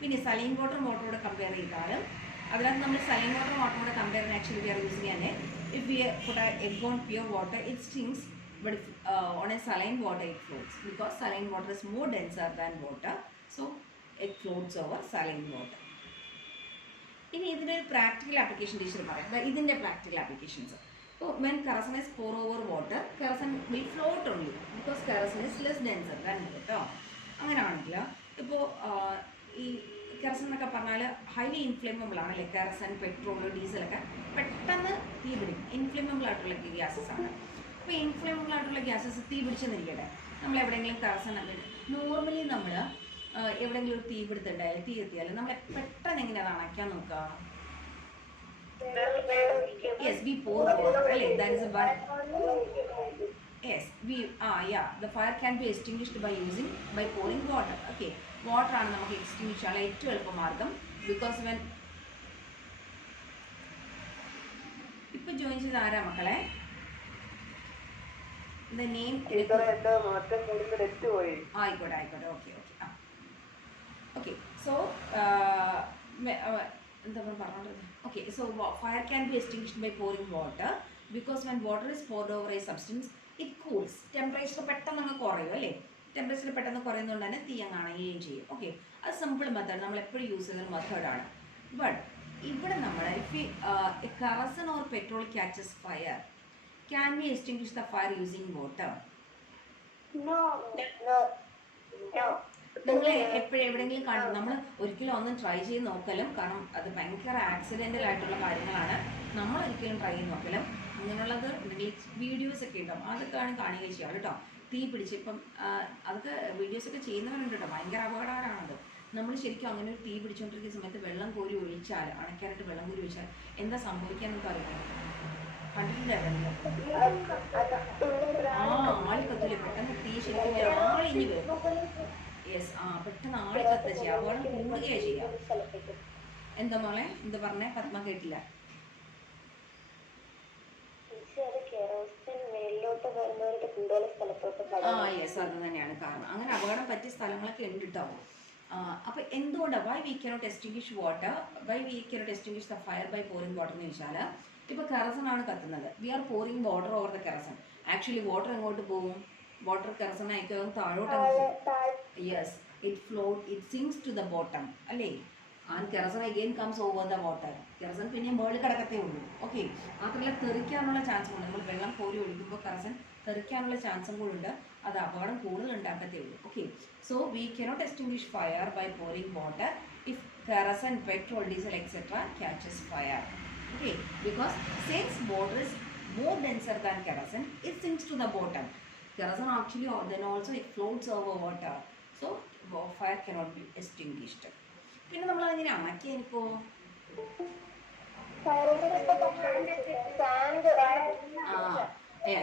പിന്നെ സലൈൻ വാട്ടറോട് കമ്പയർ ചെയ്താലും അതിനകത്ത് നമ്മൾ സലൈൻ വാട്ടറോട് കമ്പയർ ചെയ്യാൻ ആക്ച്വലി വി ആർ യൂസിങ് തന്നെ if we put egg on pure water it sinks, but on a saline water it floats because saline water is more denser than water, so it floats over saline water. ഇനി ഇതിൻ്റെ ഒരു practical application teacher പറയാം. ഇതിൻ്റെ practical applications. ഇപ്പോൾ when kerosene is pour over water, kerosene will float only because kerosene is less denser than water. അങ്ങനെയാണെങ്കിൽ ഇപ്പോൾ ഈ kerosene എന്നൊക്കെ പറഞ്ഞാൽ ഹൈലി ഇൻഫ്ലേമബിൾ ആണ് അല്ലേ? കെറസിൻ, പെട്രോൾ, ഡീസലൊക്കെ പെട്ടെന്ന് തീ പിടിക്കും. ഇൻഫ്ലേമബിൾ ആയിട്ടുള്ള ഗ്യാസസ് ആണ്. അപ്പോൾ ഇൻഫ്ലേമബിൾ ആയിട്ടുള്ള ഗ്യാസസ് തീ പിടിച്ചെന്നിരിക്കട്ടെ, നമ്മൾ എവിടെയെങ്കിലും കെറസിൻ നോർമലി നമ്മൾ എവിടെയെങ്കിലും ഒരു തീ പിടുത്തുണ്ടായാലും തീ എത്തിയാലും നമ്മൾ പെട്ടെന്ന് എങ്ങനെ അത് അണയ്ക്കാൻ നോക്കുക? Yes, we pour water. That is one. Yes, the fire can be extinguished by pouring water. Okay, water ആണ് നമുക്ക് extinguish ചെയ്യാനുള്ള ഏറ്റവും എളുപ്പ മാർഗം. Because when ഇപ്പൊ ജോയിൻ ചെയ്ത ആരാ മക്കളെ? The name ആയിക്കോട്ടെ. ഓക്കെ സോ എന്താ പറഞ്ഞത്? Okay, so fire can be extinguished by pouring water because when water is poured over a substance it cools. Temperature പെട്ടെന്ന് അങ്ങ് കുറയും അല്ലേ? ടെമ്പറേച്ചർ പെട്ടെന്ന് കുറയുന്നതുകൊണ്ട് തന്നെ തീ അങ്ങ് അണയുകയും ചെയ്യും. ഓക്കെ, അത് സിമ്പിൾ മെത്തേഡ്, നമ്മൾ എപ്പോഴും യൂസ് ചെയ്യുന്ന മെത്തേഡാണ്. ബട്ട് ഇവിടെ നമ്മൾ if kerosene or petrol catches fire, can we extinguish the fire using water? No. നിങ്ങൾ എപ്പോഴും എവിടെയെങ്കിലും കാണും, നമ്മൾ ഒരിക്കലും ഒന്നും ട്രൈ ചെയ്ത് നോക്കലും, കാരണം അത് ഭയങ്കര ആക്സിഡൻ്റൽ ആയിട്ടുള്ള കാര്യങ്ങളാണ്. നമ്മൾ ഒരിക്കലും ട്രൈ ചെയ്ത് നോക്കലും. അങ്ങനെയുള്ളത് വീഡിയോസൊക്കെ ഉണ്ടാവും, അതൊക്കെയാണ് കാണുകയും ചെയ്യാം കേട്ടോ. തീ പിടിച്ച് ഇപ്പം അതൊക്കെ വീഡിയോസൊക്കെ ചെയ്യുന്നവരുണ്ട് കേട്ടോ. ഭയങ്കര അപകടമാണത്. നമ്മൾ ശരിക്കും അങ്ങനെ ഒരു തീ പിടിച്ചുകൊണ്ടിരിക്കുന്ന സമയത്ത് വെള്ളം കോരി ഒഴിച്ചാൽ, അണയ്ക്കാനായിട്ട് വെള്ളം കോരി ഒഴിച്ചാൽ എന്താ സംഭവിക്കാൻ നമുക്ക് അറിയാം? കണ്ടിട്ടില്ല എവിടെയെങ്കിലും? ആളിക്കത്തില്ല, പെട്ടെന്ന് തീ ശരിക്കും ആളിഞ്ഞ് വരും. യെസ്, പെട്ടെന്ന് ആളി കത്ത ചെയ്യുക, അപകടം കൂടുകയാണ് ചെയ്യുക. എന്താ മോളെ എന്താ പറഞ്ഞേ? പത്മ കേട്ടില്ല. യെസ്, അത് തന്നെയാണ് കാരണം. അങ്ങനെ അപകടം പറ്റിയ സ്ഥലങ്ങളൊക്കെ ഉണ്ട് കേട്ടോ. അപ്പോൾ എന്തുകൊണ്ടാണ് why we cannot extinguish water, why we cannot extinguish the fire by pouring water എന്ന് ചോദിച്ചാൽ ഇപ്പോൾ കെറസൺ ആണ് കത്തുന്നത്. We are pouring water over the kerosene. Actually water എങ്ങോട്ട് പോകും? വാട്ടർ കെറസണായിട്ട് താഴോട്ടാണ് പോകും. Yes, it sinks to the bottom അല്ലേ? And kerosene again comes over the water. Kerosene പിന്നെ മുകളിൽ കിടക്കത്തേ ഉള്ളൂ. ഓക്കെ, മാത്രമല്ല തെറിക്കാനുള്ള ചാൻസും ഉണ്ട്. നമ്മൾ വെള്ളം കോരി ഒഴിക്കുമ്പോൾ കെറസൺ തെറിക്കാനുള്ള ചാൻസും കൂടെ ഉണ്ട്. അത് അപകടം കൂടുതൽ ഉണ്ടാക്കത്തേ ഉള്ളൂ. Okay, so we cannot extinguish fire by pouring water if kerosene, petrol, diesel, etc. catches fire. Okay, because since water is more denser than kerosene, it sinks to the bottom. Kerosene actually, or then also it floats over water, so fire cannot be extinguished. പിന്നെ നമ്മൾ അതിനെ അണക്കിയപ്പോ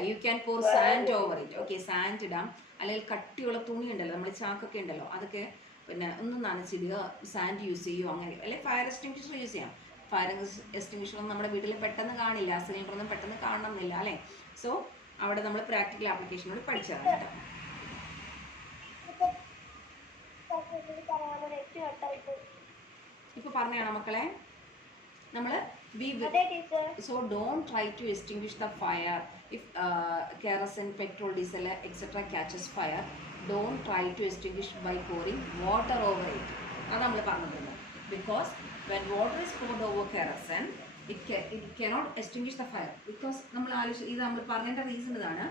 you can pour sand over it. Okay, sand ഇടാം, അല്ലെങ്കിൽ കട്ടിയുള്ള തുണി ഉണ്ടല്ലോ, നമ്മൾ ചാക്കൊക്കെ ഉണ്ടല്ലോ, അതൊക്കെ പിന്നെ ഒന്ന് നനച്ചിടുക, സാൻഡ് യൂസ് ചെയ്യുമോ അങ്ങനെ, അല്ലെങ്കിൽ ഫയർ എക്സ്റ്റിംഗ്വിഷർ യൂസ് ചെയ്യാം. ഫയർ എക്സ്റ്റിംഗ്വിഷറൊന്നും നമ്മുടെ വീട്ടിൽ പെട്ടെന്ന് കാണില്ല, സിലിണ്ടറൊന്നും പെട്ടെന്ന് കാണണമെന്നില്ല അല്ലേ? സോ അവിടെ നമ്മൾ പ്രാക്ടിക്കൽ ആപ്ലിക്കേഷനോട് പഠിച്ചതാണ് കേട്ടോ. ഇപ്പോൾ പറഞ്ഞാണോ മക്കളെ? നമ്മൾ so don't try to extinguish the fire if kerosene, petrol, diesel, etc. catches fire. Don't try to extinguish by pouring water over it. അത് നമ്മൾ പറഞ്ഞിട്ടുണ്ട്. Because when water is poured over kerosene, it cannot extinguish the fire. Because നമ്മൾ ഇത് നമ്മൾ പറയേണ്ട reason ഇതാണ്.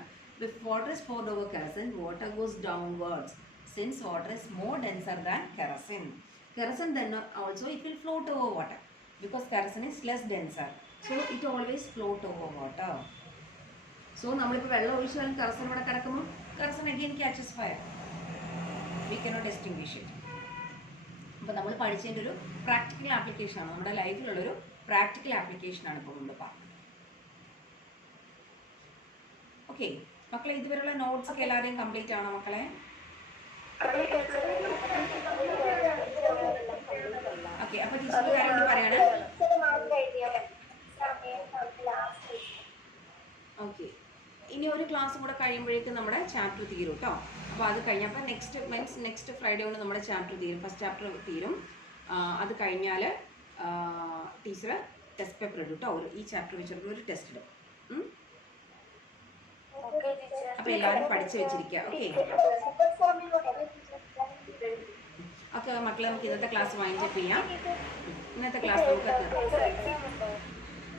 If water is poured over kerosene, water goes downwards. Since water is more denser than kerosene. Kerosene then also it will float over water. Because kerosene is less denser, so it always float over water. So നമ്മളിപ്പോൾ വെള്ളം ഒഴിച്ചാൽ kerosene ഇവിടെ കിടക്കുമ്പോൾ kerosene again catches fire. We cannot extinguish it. അപ്പോൾ നമ്മൾ പഠിച്ചതിൻ്റെ ഒരു practical ആപ്ലിക്കേഷനാണ്, നമ്മുടെ ലൈഫിലുള്ളൊരു പ്രാക്ടിക്കൽ ആപ്ലിക്കേഷനാണ് ഇപ്പോൾ നമ്മൾ പറഞ്ഞത്. ഓക്കെ മക്കളെ, ഇതുവരെയുള്ള നോട്ട്സ് ഒക്കെ എല്ലാവരെയും കംപ്ലീറ്റ് ആണോ മക്കളെ? ഓക്കെ, അപ്പോൾ ടീച്ചർ കാര്യം പറയണേ. ഓക്കെ, ഇനി ഒരു ക്ലാസ് കൂടെ കഴിയുമ്പോഴേക്കും നമ്മുടെ ചാപ്റ്റർ തീരും കേട്ടോ. അപ്പോൾ അത് കഴിഞ്ഞപ്പോൾ നെക്സ്റ്റ് ഫ്രൈഡേ കൊണ്ട് നമ്മുടെ ചാപ്റ്റർ തീരും, ഫസ്റ്റ് ചാപ്റ്റർ തീരും. അത് കഴിഞ്ഞാൽ ടീച്ചർ ടെസ്റ്റ് പേപ്പർ ഇടും കേട്ടോ. ഈ ചാപ്റ്റർ വെച്ചിട്ട് ഒരു ടെസ്റ്റ് ഇടും. അപ്പോൾ എല്ലാവരും പഠിച്ചു വെച്ചിരിക്കുക. ഓക്കെ മക്കളെ, നമുക്ക് ഇന്നത്തെ ക്ലാസ് വൈൻഡപ്പ് ചെയ്യാം. ഇന്നത്തെ ക്ലാസ് നമുക്ക്